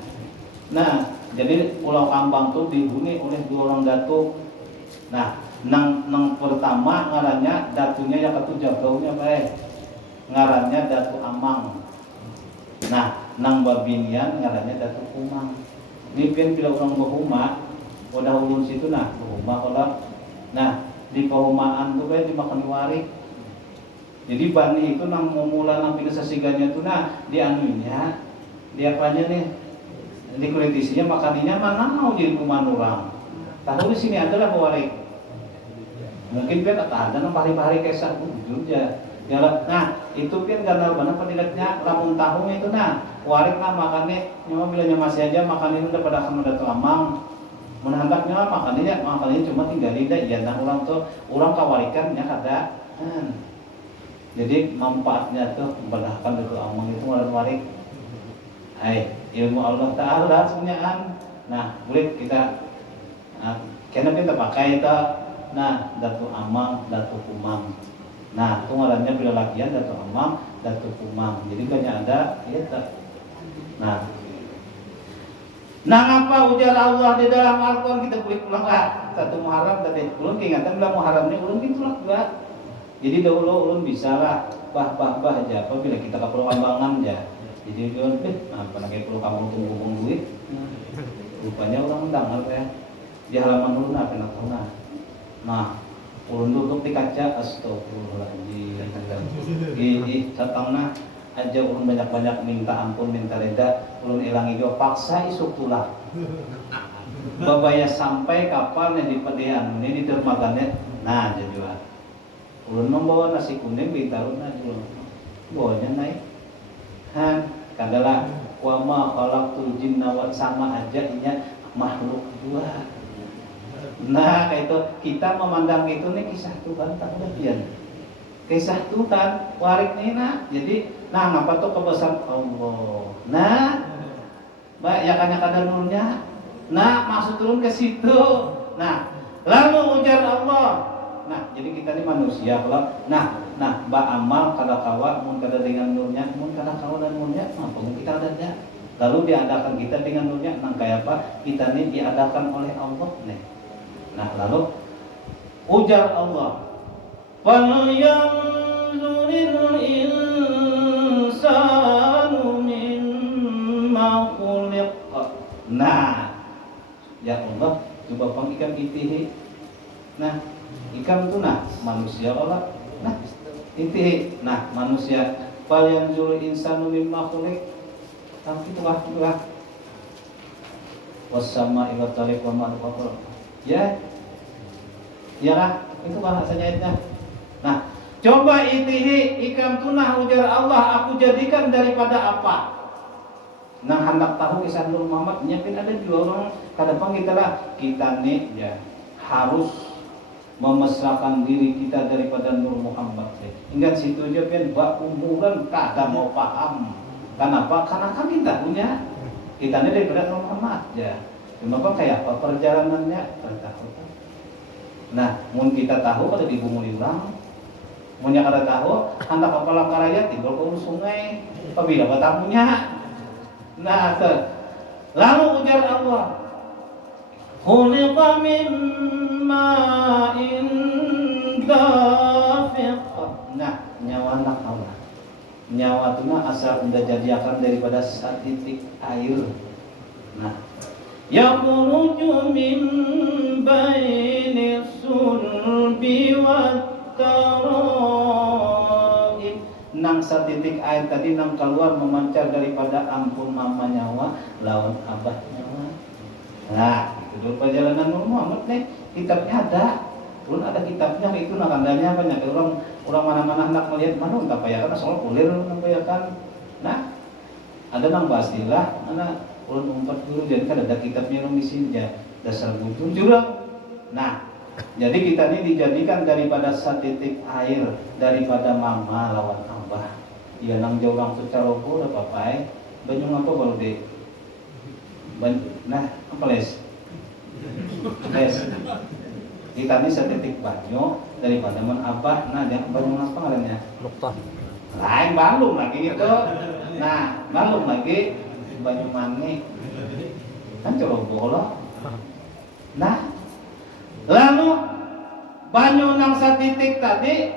Nah jadi Pulau Kambang tuh dihuni oleh 2 orang datuk. Nah nang pertama ngarannya datunya yang ketujuh jagaunya baik ngarannya Datu Amang. Nah nang babinian ngarannya Datu Kumang. Mimpian bila orang berhuma, udah ulun situ nah berhuma kalau, nah di perumahan tuh kayak dimakan warik. Jadi bani itu nang memula nang pindah sesiganya tuh nah di anunya, dia apanya nih, di kritisinya makaninya mana mau jadi rumah orang. Tahu di sini adalah warik. Mungkin kan ada nang pari-pari kesah jujur ya. Nah itu kan karena benar pendidikannya lamun tahun itu nah warik lah makannya nyawa bilanya masih aja makan itu udah pada sama Datu Amang menhandaknya lah makannya cuma tinggal lidah ya nah orang tuh orang kawarikannya kada jadi manfaatnya tuh memperdahakan Datu Amang itu ngaran warik ilmu Allah Ta'ala semuanya nah boleh kita kena kita pakai itu nah Datu Amang Datu Kumang. Nah, itu ngarannya bila lakian Datu Amang, Datu Kumang. Jadi banyak ada ya tak. Nah, apa ujar Allah di dalam Al-Quran kita boleh pulang lah. Satu Muharram tadi ulun keingatan bila Muharram ini ulun gitu lah juga. Jadi dahulu ulun bisa lah bah aja apa bila kita ke Pulau Kambangan aja. Jadi ulun apa lagi Pulau Kambang tunggu duit. Rupanya orang mendengar ya. Di halaman ulun apa nak tahu nah ulun duduk di kaca astagfirullahaladzim satangna aja ulun banyak-banyak minta ampun minta reda ulun ilangi jauh paksa isuk tulah babaya sampai kapal yang di pedean ini di dermagannya nah jadi ulun membawa nasi kuning ditaruh nah ulun bawanya naik kadalah wa ma khalaqtul jinna wal sama aja inya makhluk dua. Nah itu kita memandang itu nih kisah Tuhan tak lebihan kisah Tuhan warik nih nah jadi nah ngapa tuh kebesaran Allah nah baik ya kan kadar nurnya nah maksud turun ke situ nah lalu ujar Allah nah jadi kita ini manusia kalau nah amal kada kawa mun kada dengan nurnya mun kada kawa dan nurnya mampu kita adanya lalu diadakan kita dengan nurnya nang kayak apa kita ini diadakan oleh Allah nih. Nah lalu ujar Allah falyanzuril insanu mimma khuliq. Nah ya Allah coba panggilkan itihi. Nah Ikam itu nah manusia olah. Nah, inti nah manusia fal yanzur insanu mimma khuliq. Tapi itulah wassama ila tariq wa ma taqaddar. Ya. Iyalah, itu bahasanya itu. Nah, coba itihi ikam tunah ujar Allah aku jadikan daripada apa? Nah, hendak tahu kisah Nur Muhammad nyiapin ada juga orang kadang kita nih ya harus memesrakan diri kita daripada Nur Muhammad. Hingga situ aja kan bak umuran kagak mau paham. Kenapa? Karena kan kita punya kita nih daripada Nur Muhammad ya. Cuma apa kayak apa perjalanannya tahu. Nah, mun kita tahu kada dibumuli urang. Mun nya kada tahu, hendak kepala karaya tinggal ke sungai. Apabila batamunya. Nah, lalu ujar Allah, khuliqa min ma'in dafiq. Nah, nyawa anak Allah. Nyawa itu asal udah jadiakan daripada satitik air. Nah, yakhruju min baini sulbi wat tara'ib. Nang satitik air tadi nang keluar memancar daripada ampun mama nyawa lawan abah nyawa. Nah, itu dulu perjalanan Nur Muhammad nih. Kitabnya ada. Pun ada kitabnya itu nah kandanya banyak orang mana-mana hendak melihat mana entah payakan soal kulir nampayakan. Nah, ada nang pastilah mana ulun umpat dulu jadi kan ada kitabnya nang di sini ya dasar bujur jurang. Nah, jadi kita ini dijadikan daripada satitik air daripada mama lawan abah. Iya nang jauh orang tuh caroko udah papai. Banyu apa baru deh. Nah, apa les? Les. Kita ini satitik banyu daripada man abah. Nah, jangan banyu apa ngarannya? Luktah. Lain balung lagi gitu. Nah, balung lagi banyu mani. Kan caroko lah. Nah, lalu banyu nang satitik tadi,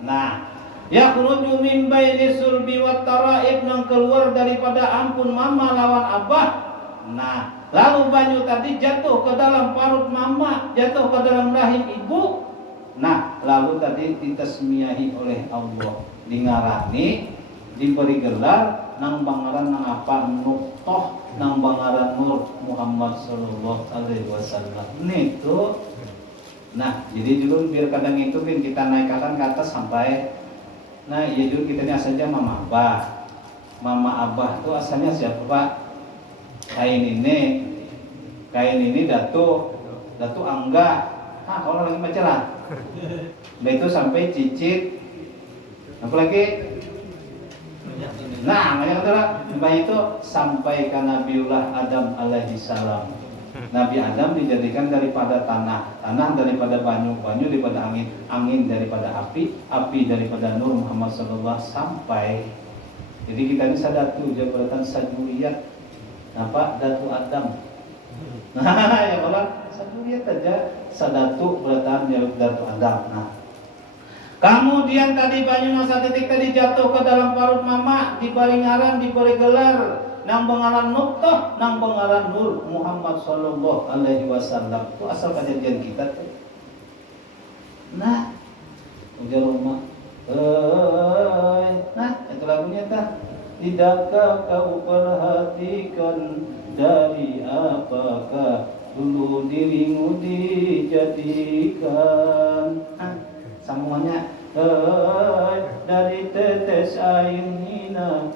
nah, yakhruju min baini sulbi wat tara'ib nang keluar daripada ampun mama lawan abah. Nah, lalu banyu tadi jatuh ke dalam parut mama, jatuh ke dalam rahim ibu. Nah, lalu tadi ditasmiyahi oleh Allah, dingarani, diberi gelar nang bangaran nang apa nuqtah nang bangaran Nur Muhammad sallallahu alaihi wasallam. Itu nah, jadi dulu biar kadang itu kan kita naikkan ke atas sampai nah, iya dulu kita ini asalnya Mama Abah. Mama Abah itu asalnya siapa Pak? Kain ini Datu Angga. Ah, kalau lagi pacaran. Nah, itu sampai Cicit. Apa lagi? Nah, banyak adalah Mbak itu sampai ke Nabiullah Adam alaihi salam. Nabi Adam dijadikan daripada tanah daripada banyu daripada angin daripada api daripada Nur Muhammad sallallahu sampai. Jadi kita ini sadatu jabatan sajuriyat. Apa? Datu Adam. Nah, ya kalau sajuriyat aja sadatu beratan Datu Adam. Nah, kemudian tadi banyu nang satitik tadi jatuh ke dalam parut mama, diberi ngaran, diberi gelar nang pengaran nuqtah, nang pengaran Nur Muhammad sallallahu alaihi wasallam. Itu asal kejadian kita tuh. Nah, ujar rumah. Nah, itu lagunya tah. Tidakkah kau perhatikan dari apakah dulu dirimu dijadikan? Semuanya dari tetes air hina.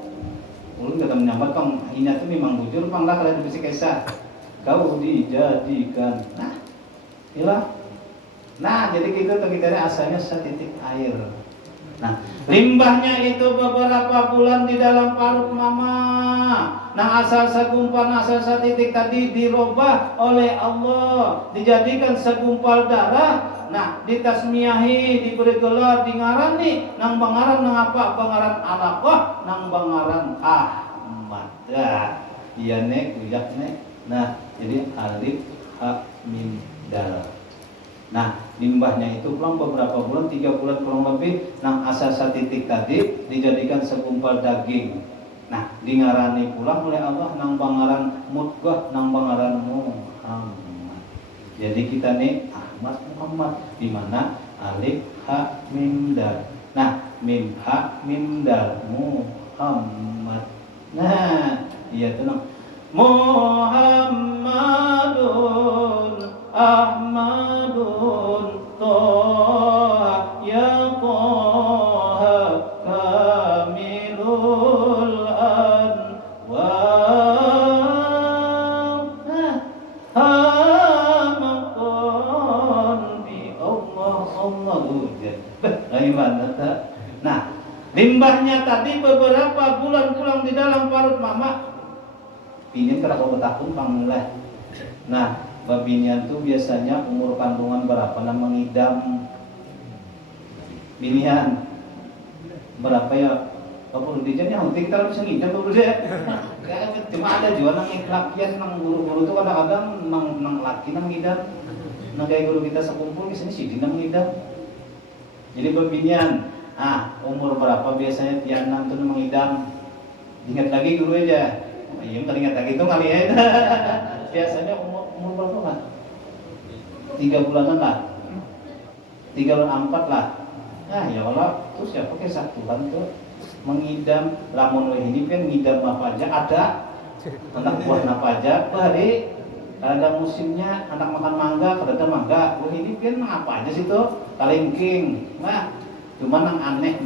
Ulun kata menyambat pang hina itu memang bujur pang lah kalian bisa kisah. Kau dijadikan. Nah, ilah. Nah, jadi kita asalnya setitik air. Nah, limbahnya itu beberapa bulan di dalam parut mama. Nah, asal segumpal, asal setitik tadi dirubah oleh Allah, dijadikan segumpal darah. Nah, ditasmiyahi, diberi gelar, dingarani, nang bangaran nang apa? Bangaran alaqah, nang bangaran Ahmad. Nah, iya nek, uyak nek. Nah, jadi alif ha mim dal. Nah, limbahnya itu pulang beberapa bulan, 3 bulan kurang lebih, nang asal satitik tadi dijadikan segumpal daging. Nah, dingarani pulang oleh Allah nang bangaran mudghah, nang bangaran Muhammad. Jadi kita nih Ahmad Muhammad, di mana alif ha mim dal. Nah, mim ha mim dal Muhammad. Nah, iya tenang. Muhammadun Ahmadun Toha ya Toha Kamilul Anwar. Hamakon bi Allah Allah ujar. Gimana tak? Nah, limbahnya tadi beberapa bulan pulang di dalam parut mama. Binian kada kau betakun pangmulah. Nah, babinian tuh biasanya umur kandungan berapa nah mengidam binian berapa ya? Kalau dijannya hunting kita bisa ngidam apa ya? Cuma ada juga nang lakian nang guru-guru tuh kadang-kadang nang laki nang ngidam. Nang kayak guru kita sekumpul di sini sih nang ngidam. Jadi babinian, umur berapa biasanya tianang tuh mengidam? Ingat lagi guru aja. Iya, teringat lagi itu kali ya. Biasanya umur berapa kan? 3 bulanan lah, 3 bulan 4 lah. Nah ya Allah, terus ya pakai satuan tuh mengidam. Lamun ini kan ngidam apa aja ada, anak buah apa aja. Hari ada musimnya anak makan mangga, ada mangga. Ini kan apa aja sih tuh? Kalengking. Nah, cuma nang aneh.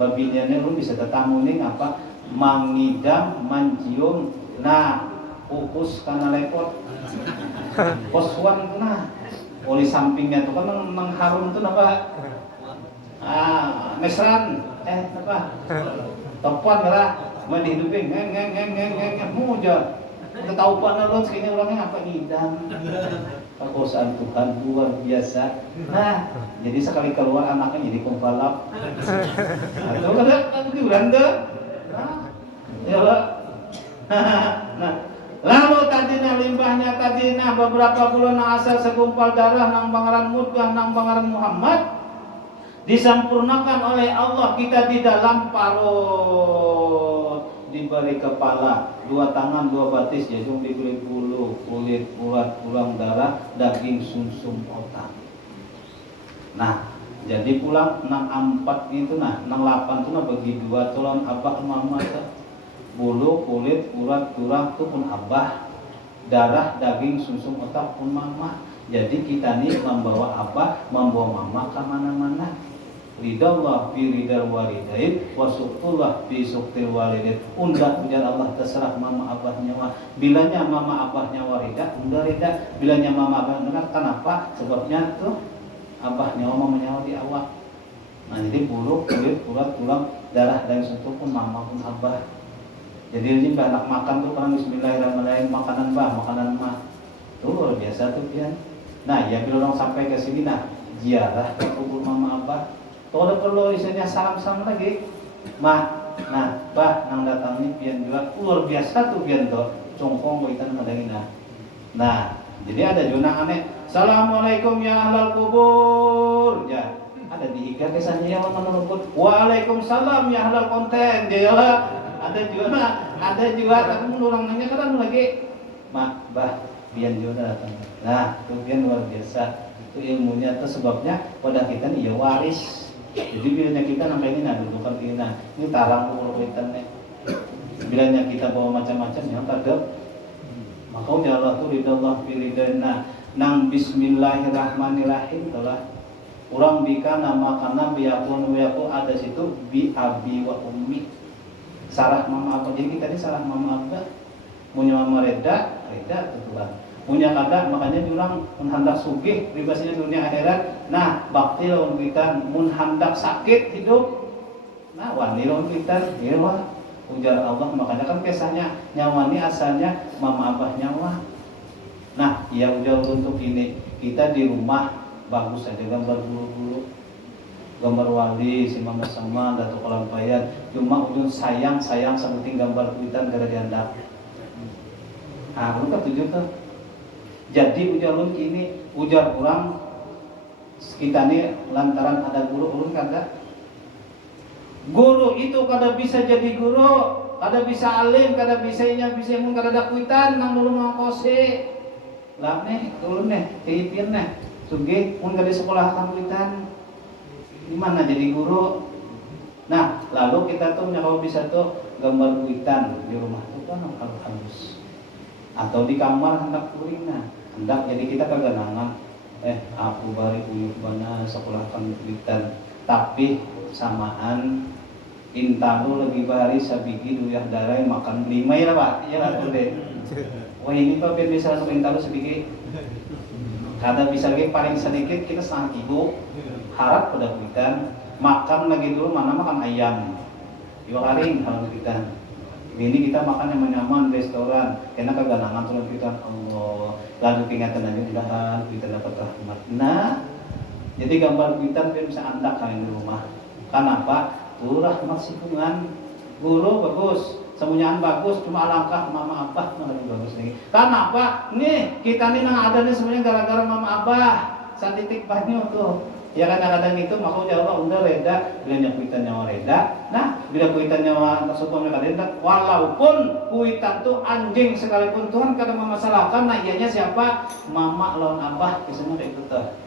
Babinya lu bisa tetamu nih apa? Mangidam, mancium, nah pupus karena lepot, poswan tuh nah, oli sampingnya tuh kan mengharum tuh apa? Mesran, apa? Topan lah, mau dihidupin, ngeng, muja. Kita tahu pan lo, sekini orangnya apa ngidam? Kekuasaan Tuhan luar biasa. Nah, jadi sekali keluar anaknya jadi kumpalap. Itu kan di Belanda. Ya Allah. Nah, lalu tadina limbahnya tadina beberapa bulan asal segumpal darah nang bangaran Mudgah nang bangaran Muhammad disampurnakan oleh Allah kita di dalam parut, diberi kepala, 2 tangan, 2 batis, jantung, diberi bulu, kulit, urat, tulang, darah, daging, sumsum, otak. Nah, jadi pulang nang 4 itu nah, nang 8 itu nah bagi 2 tulang abah mama itu. Bulu, kulit, urat, tulang itu pun abah, darah, daging, sumsum, otak pun mama. Jadi kita nih membawa abah, membawa mama ke mana-mana. Ridallah fi ridal walidain, wasuktullah fi suktil walidain. Undak ujar Allah terserah mama abahnya wah. Bilanya mama abahnya warida, unda rida. Bilanya mama abahnya kenapa? Sebabnya tuh abahnya mamanya di awak. Nah jadi bulu, kulit, urat, tulang, darah, daging, sumsum pun mama pun abah. Jadi ini anak makan tuh kan bismillahirrahmanirrahim, makanan mah tuh luar biasa tuh pian. Nah ya bila orang sampai ke sini nah ziarah ke kubur mama abah. Tuh ada perlu isinya salam lagi mah. Nah bah nang datang ini pian juga luar biasa tuh pian tuh congkong kita ngadangin nah jadi ada juga aneh. Assalamualaikum ya ahlal kubur ya. Ada di ikan kesannya yang menurut waalaikumsalam ya ahlal konten dia lah. Ada juga tapi orang nanya kan lagi mak bah pian juga datang. Nah itu pian luar biasa itu ilmunya itu sebabnya pada kita nih ya waris. Jadi bilanya kita sampai ini nah dudukan kita ini tarang kalau kita nih bilanya kita bawa macam-macam yang ada makanya Allah tuh ridallah firidana nang bismillahirrahmanirrahim telah orang bika nama karena biakun ada situ bi abi wa ummi sarah mama apa jadi kita ini sarah mama apa punya mama reda tentulah punya kata makanya jurang menghendak sugih ribasnya dunia akhirat. Nah bakti lawan kita menghendak sakit hidup nah wani lawan kita ya wah ujar Allah makanya kan kisahnya nyawani asalnya mama abah nyawa. Nah ya ujar untuk ini kita di rumah bagus aja gambar bulu-bulu gambar wali si mama sama datuk kolampayan cuma ujung sayang sebutin gambar kuitan gara diandap. Lu kan tujuh tuh. Jadi ujar ulun kini ujar orang kita nih lantaran ada guru ulun kada. Guru itu kada bisa jadi guru, kada bisa alim, kada bisa mun kada ada kuitan nang dulu mangkose. Lah ulun kayipin sugih mun ka di sekolah kampuitan di mana jadi guru. Nah, lalu kita tuh kalau bisa tuh gambar kuitan di rumah tuh kan halus. Atau di kamar hendak kuring hendak jadi kita kaganangan aku bari uyuh bana sekolah kampuitan tapi samaan intalu lagi bari sabigi duyah darai makan 5 ya Pak. Ya lah tuh deh. Wah ini Pak biar bisa langsung intalu sabigi. Kada bisa lagi paling sedikit kita setengah kilo harap pada kuitan makan lagi dulu mana makan ayam 2 hari kalau kita ini kita makan yang nyaman restoran karena keganangan tuh kita Allah lalu tingatan aja mudahan kita dapat rahmat. Nah jadi gambar kuitan biar bisa andak kalian di rumah. Kenapa? Tuh rahmat sikungan guru bagus semuanyaan bagus cuma alangkah mama abah lebih bagus nih. Kenapa? Nih kita nih ada nih semuanya gara-gara mama abah saat titik banyak tuh. Ya kadang-kadang itu maka ya Allah udah reda bila kuitan nyawa reda. Nah bila kuitan nyawa tersebut reda walaupun kuitan tuh anjing sekalipun Tuhan kadang memasalahkan. Nah ianya siapa? Mama lawan abah biasanya kayak gitu tuh.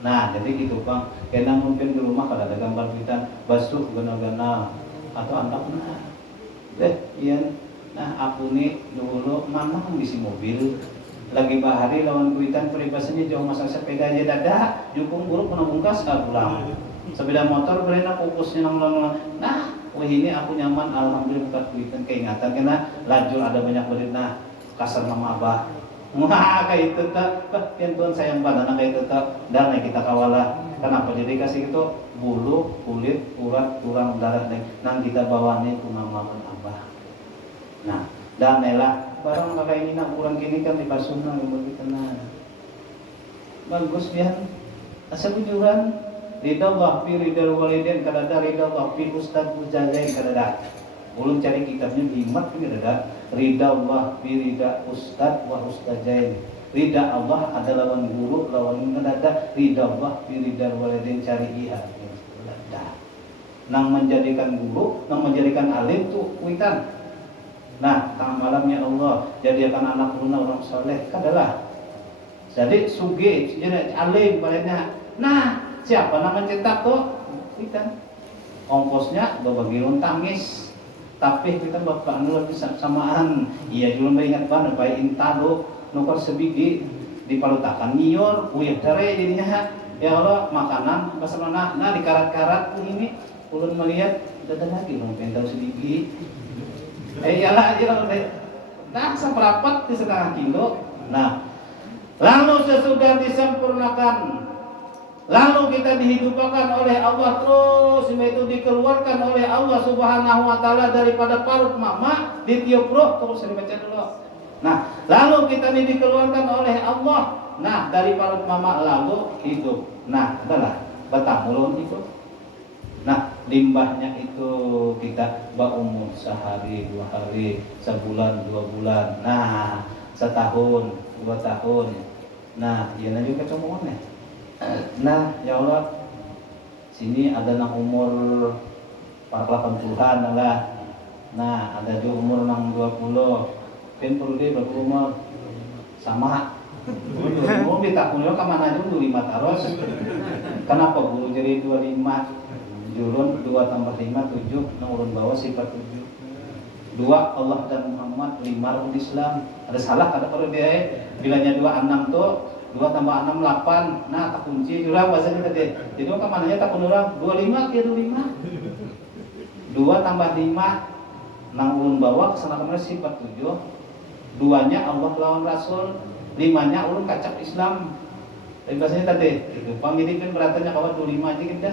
Nah jadi gitu Bang. Karena mungkin di rumah kalau ada gambar kuitan basuh gana-gana atau anak iya. Nah aku nih dulu mana ngisi mobil lagi bahari lawan kuitan peribasanya jauh masa sepeda aja dada jukung buruk pernah bungkas pulang sepeda motor berenak fokusnya nang. Nah wah ini aku nyaman alhamdulillah bukan kuitan keingatan karena lajur ada banyak berit kasar mama abah wah kayak itu tak yang Tuhan sayang pada kayak itu tak dan kita kawalah. Kenapa jadi kasih itu bulu kulit urat kurang darah nang kita bawa nih mama abah. Nah dan nela barang kakak ini kurang kini kan dibasuh begitu bagus biar asal bujuran ridha wahfi ridha walidin kadada ridha wahfi ustad mujazain kadada ulun cari kitabnya limat ini kadada ridha wahfi ridha ustad wa ustazain ridha Allah adalah lawan guru lawan kadada ridha wahfi ridha walidin cari iya kadada nang menjadikan guru nang menjadikan alim tuh kuitan. Nah, tang malamnya Allah jadikan anak luna orang soleh adalah jadi suge jadi alim palingnya. Nah, siapa nama cetak tuh? Kita ongkosnya berbagi tangis. Tapi kita bapak anu lagi samaan. Iya juga ingat banget baik intalo nukar sebigi dipalutakan nyior uyah tare jadinya. Ya Allah makanan pasana nah dikarat-karat ini ulun melihat ada lagi mungkin tahu sedikit. Iyalah nah seperapat di setengah kilo. Nah lalu sesudah disempurnakan lalu kita dihidupkan oleh Allah terus itu dikeluarkan oleh Allah Subhanahu wa ta'ala daripada parut mama ditiup roh terus dibaca dulu. Nah lalu kita dikeluarkan oleh Allah nah dari parut mama lalu hidup. Nah adalah batang ulun itu. Nah limbahnya itu kita berumur sehari 2 hari sebulan 2 bulan nah setahun 2 tahun nah iya juga kecomongan nah ya Allah sini ada nang umur 80-an lah nah ada juga umur nang 20 kan perlu dia berumur sama umur di tahun kemana aja 25 terus kenapa guru jadi 25 Jurun 2 tambah 5 7 nurun bawah sifat 7 2 Allah dan Muhammad 5 rukun Islam ada salah kada perlu dia bilanya 2 6 tuh 2 tambah 6 8 nah tak kunci jurang bahasanya tadi jadi kemananya tak kurang 25 kia 25 2 tambah 5 nang ulun bawah kesana kemana sifat 7 2 nya Allah lawan Rasul 5 nya ulun kacak Islam tapi bahasanya tadi itu pangidipin beratanya kawan 25 aja kita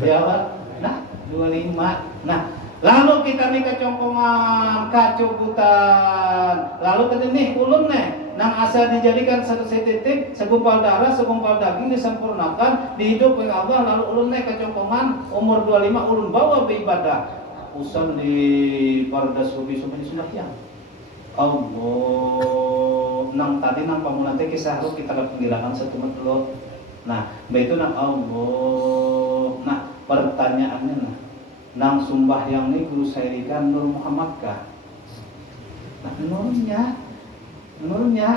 ya Allah, nah 25. Nah, lalu kita nih kecongkongan, kacubutan. Lalu tadi nih ulun nang asa dijadikan satu titik, segumpal darah, segumpal daging disempurnakan, dihidup oleh Allah. Lalu ulun kecongkongan, umur 25 ulun bawa beribadah. Usul di parda subi-subi sembahyang. Allah, nang tadi nang pamulan teh kisah lu kita penggilakan satu dulu. Nah, itu nang Allah. Nah, pertanyaannya nang sumbah yang ini guru saya ikan Nur Muhammad kah? Nah, nurnya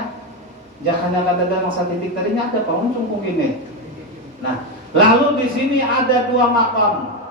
Jangan kata masa titik tadinya ada pengunjung ini. Nah, lalu di sini ada dua makam.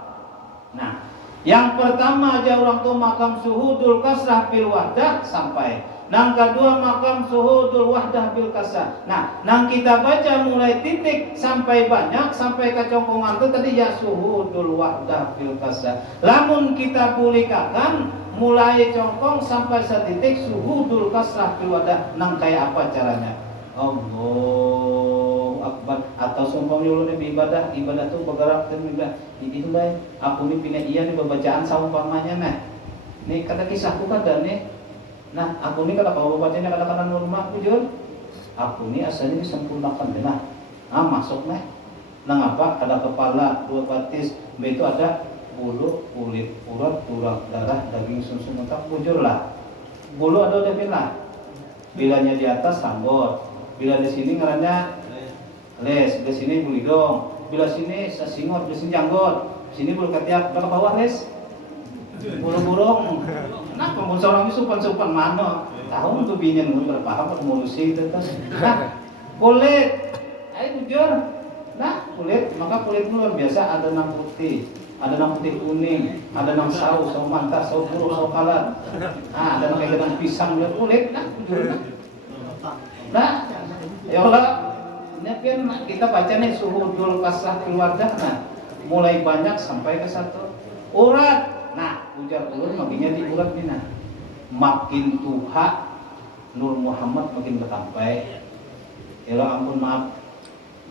Nah, yang pertama aja orang tua makam suhudul kasrah bil wahdah sampai. Nang kedua makam suhudul wahdah bil kasrah. Nah, nang kita baca mulai titik sampai banyak sampai ke congkongan itu tadi ya suhudul wahdah bil kasrah. Lamun kita pulikakan mulai congkong sampai setitik suhudul kasrah bil wahdah. Nang kayak apa caranya? Allahu Akbar. Atau seumpamanya ulun ibadah tuh bergerak dan ibadah itu lah aku ini pindah iya nih bacaan saumpamanya nah nih kata kisahku kada nih nah aku ini kata kalau bacanya kata-kata normal jujur aku ini asalnya disempurnakan deh nah masuk nih nah apa ada kepala dua batis itu ada bulu kulit urat tulang darah daging susu otak bujur lah bulu ada udah pindah bilanya di atas sanggot bila di sini ngarannya les, di sini bulu hidung, bila sini singot, di sini janggot, sini bulu ketiak, ke bawah les, bulu burung. Nah, kalau seorang itu supan mana? Tahu untuk binyan berapa apa mulusi itu terus. Nah, kulit, ayo jujur. Nah, kulit, maka kulit luar biasa ada nang putih, ada nang putih kuning, ada nang saus mantap, saus buruk, saus kalat. Nah, ada nang kayak nang pisang lihat kulit, nah, jujur. Nah, ya Allah. Ini kan kita baca nih suhudul kasrah keluarga, nah mulai banyak sampai ke satu urat. Nah ujar ulun makinnya di urat nih, nah makin tuha Nur Muhammad makin bersampai. Ya Allah ampun maaf.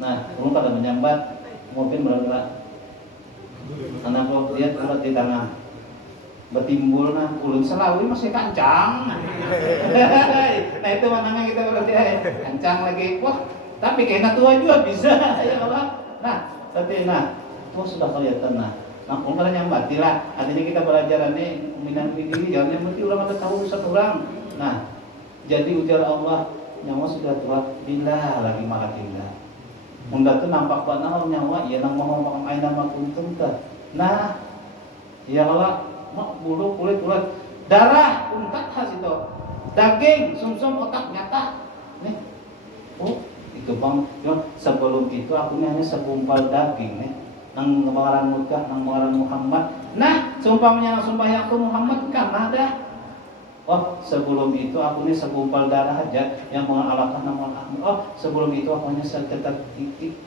Nah ulun pada menyambat mobil berat. Anak lo lihat urat di tangan betimbul nah ulun selawi masih kancang. Nah itu mananya kita berarti kancang lagi wah. Tapi kayaknya tua juga bisa, ya Allah. Nah, tapi tua sudah kelihatan nah. Kalau kalian yang batilah, artinya kita belajar nih minang diri, jangan yang penting orang ada tahu urusan orang. Nah, jadi ujar Allah, nyawa sudah tua, bila lagi makan bila. Munda tuh nampak banget nyawa, ya nang mau makan air nama kuntum tuh. Nah, ya Allah, mak bulu kulit darah untat khas itu, daging, sumsum otak nyata. Nih, itu bang, sebelum itu aku hanya segumpal daging nih, nang mengaran Mekah, nang mengaran Muhammad. Nah, sumpahnya sumpah yang aku Muhammad kan ada. Oh, sebelum itu aku ini segumpal darah aja yang mengalahkan nama Ahmad. Oh, sebelum itu aku hanya sekitar titik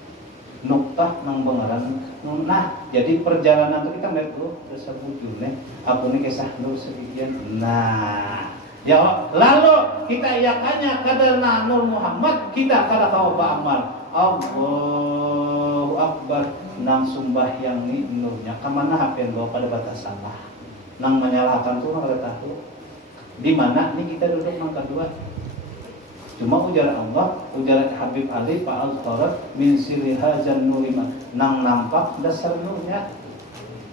nuktah nang mengaran. Nah, jadi perjalanan itu kita lihat dulu tersebut nih. Aku ini kisah nur sedikit. Nah. Ya Allah. Lalu kita iakannya karena Nur Muhammad kita kada tahu amal. Allahu Akbar nang sumbah yang ini nurnya kemana hapen lo pada batas salah nang menyalahkan tuh kada tahu di mana nih kita duduk nang kedua cuma ujar Allah ujar Habib Ali Pak Al-Farat min sirri hazan nurima nang nampak dasar nurnya.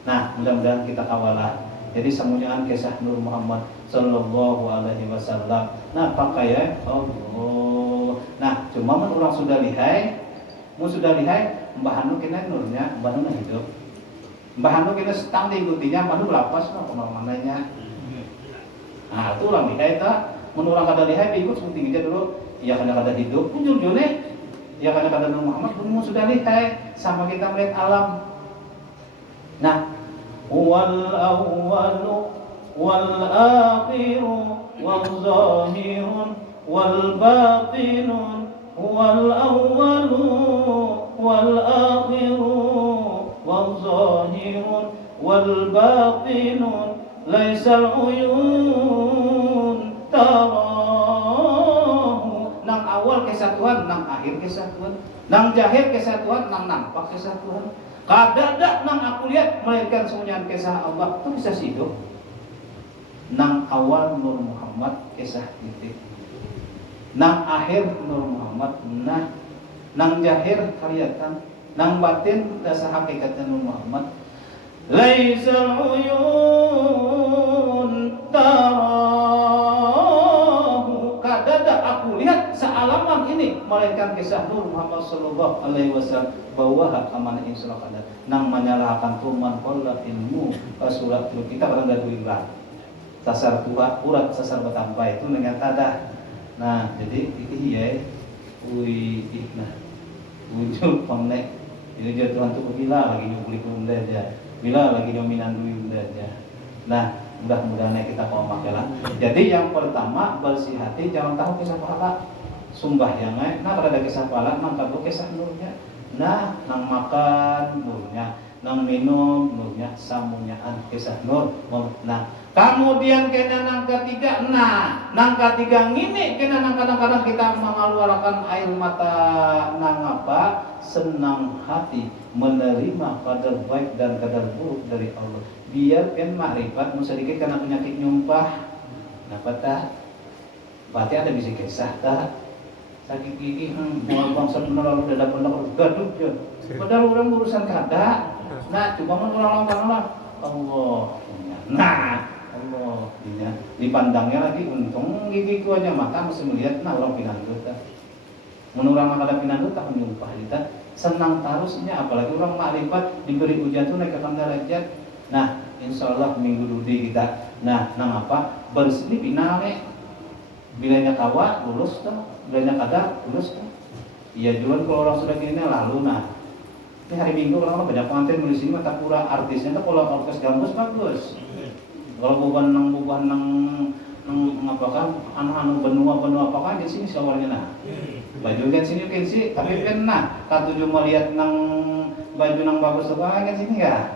Nah mudah-mudahan kita kawalah. Jadi semuanya kisah Nur Muhammad Sallallahu Alaihi Wasallam. Nah pakai Allah. Nah cuma orang sudah lihai, Mbah Hanu kena nurnya, Mbah Hanu hidup. Mbah Hanu kena setang diikutinya, Mbah Hanu lapas lah kemana-mananya. Nah itu orang lihai tak. Menurut orang kada lihai ikut seperti aja dulu. Ya kada hidup, muncul nih. Ya kada Nur Muhammad pun sudah lihai sama kita melihat alam. Nah wal awwalu wal akhiru wal zahirun wal batinun wal awwalu wal akhiru wal zahirun wal batinun laisal uyun tarahu. Nang awal kesatuan, nang akhir kesatuan, nang jahir kesatuan, nang nampak kesatuan. Kada nang aku lihat melainkan semuanya kisah Allah itu bisa hidup. Nang awal Nur Muhammad kisah titik. Nang akhir Nur Muhammad nah. Nang jahir kelihatan. Nang batin dasar hakikatnya Nur Muhammad. Laisal uyun tarahu. Kada aku lihat sealaman ini melainkan kisah Nur Muhammad sallallahu alaihi wasallam bahwa amanah insyaallah kada nang menyalahkan tuman qollat ilmu surat kita kadang ada dua sasar tua urat sasar bertambah itu ternyata dah. Nah jadi ini ya Wih, nah, muncul pemnek. Jadi dia Tuhan tuh bila lagi nyumbuli bunda aja, bila lagi nyominan duit bunda aja. Nah, mudah-mudahan kita mau pakai lah. Jadi yang pertama bersih hati, jangan tahu kisah pahala. Sumbah yang nah kalau ada kisah pahala, nang kado kisah nurnya. Nah, nang makan nurnya, nang minum nurnya, samunyaan kisah nur. Nah, kemudian kena nang ketiga, nang ketiga ngini kena nang kadang-kadang kita mengeluarkan air mata nang apa? Senang hati menerima kadar baik dan kadar buruk dari Allah. Biar kan makrifat sedikit karena penyakit nyumpah. Dapat tak? Berarti ada bisa kisah tak? Sakit gigi, bangsa benar udah ada benar gaduh je. Padahal orang urusan kada. Nah, coba orang lah. Allah. Nah, Allah. Dipandangnya lagi untung gigiku aja mata mesti melihat nah orang pinandut. Menurut orang ada pinandut tak menyumpah kita. Senang tarusnya apalagi orang makrifat diberi ujian tuh naik ke derajat. Nah, insya Allah minggu dudi kita. Nah, nang apa? Bersih pinale. Bilanya kawa lulus tuh, bilanya kada lulus tuh. Iya jualan kalau orang sudah gini lalu nah. Ini hari Minggu orang banyak pengantin di sini mata pura artisnya tuh kalau orkes gambus bagus. Kalau bukan nang apa kan anu benua apa kan di sini sawalnya nah. Baju kan sini sih, tapi kan nah katuju melihat nang baju nang bagus tuh kan sini ya.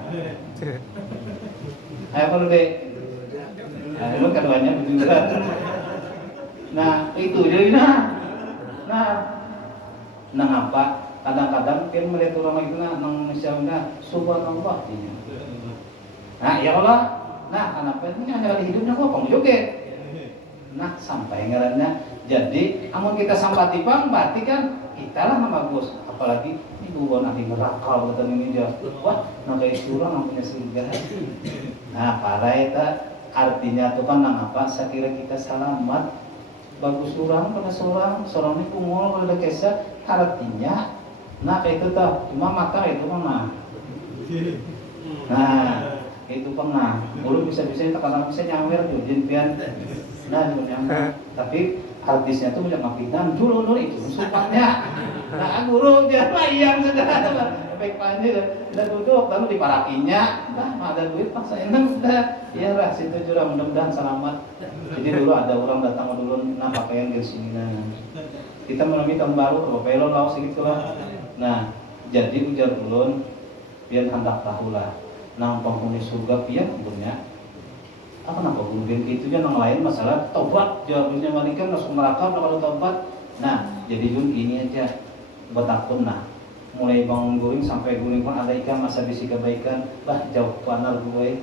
Ayo kalau deh, lu keduanya betul. Nah itu jadi nah apa? Kadang-kadang kan melihat orang itu nang misalnya subhanallah ini. Nah ya Allah, nah kenapa ini hanya kali hidupnya kok kamu joget? Nah sampai ngarannya jadi amun kita sampai tipang berarti kan kita lah yang bagus apalagi ini gua nanti neraka betul ini dia wah nah kayak surang yang punya surga. Nah parah itu artinya tuh kan nang apa sekira kita selamat bagus surang pada surang ini kungol kalau ada kisah artinya nah kayak itu tuh cuma mata itu mah nah itu pernah dulu bisa-bisa itu kadang bisa nyawer tuh jempian nah nyamper tapi artisnya tuh punya makinan dulu itu sumpahnya nah guru jangan yang sudah baik panjang udah duduk lalu diparakinya dah ada duit pak saya udah ya lah situ juga mudah-mudahan selamat. Jadi dulu ada orang datang dulu nah pakaian di sini nah kita melalui tahun baru kalau pelo laos gitu lah. Nah jadi ujar ulun biar hendak tahu lah nang penghuni surga pian punya apa nama kemudian itu yang lain masalah tobat jawabnya malikan langsung neraka kalau tobat. Nah jadi Jun ini aja betakun nah mulai bangun guring sampai guring pun ada ikan masa bisi kebaikan lah jauh panal gue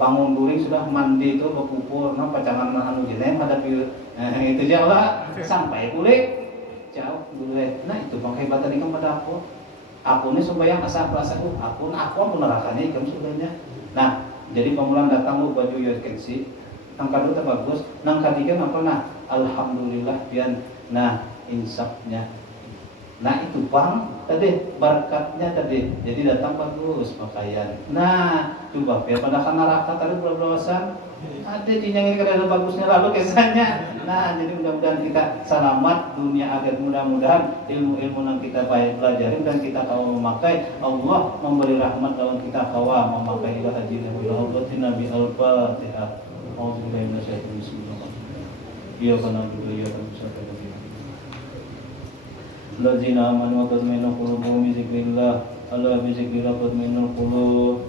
bangun guring sudah mandi itu berpupur nah pacangan anu jenem ada itu aja lah sampai kulit jauh gue nah itu bang hebat tadi kan pada aku ini supaya asa perasaku aku nerakanya ikan sudahnya. Nah jadi pemulang datang lu baju kensi nang kado bagus nang ketiga apa nah alhamdulillah pian nah insafnya nah itu bang tadi berkatnya tadi jadi datang bagus pakaian nah coba biar pada kan neraka tadi berdosan ada dinyangin kada bagusnya lalu kesannya. Nah jadi mudah-mudahan kita selamat dunia akhirat mudah-mudahan ilmu-ilmu yang kita baik pelajarin dan kita tahu memakai Allah memberi rahmat lawan kita kawa memakai ilah haji Nabi Al-Fatihah. Auzubillahi minasyaitonir rajim. Iya kana juga ya kan Alladzina amanu wa tatma'innu qulubuhum bi dzikrillah. Ala bi dzikrillah tatma'innul qulub.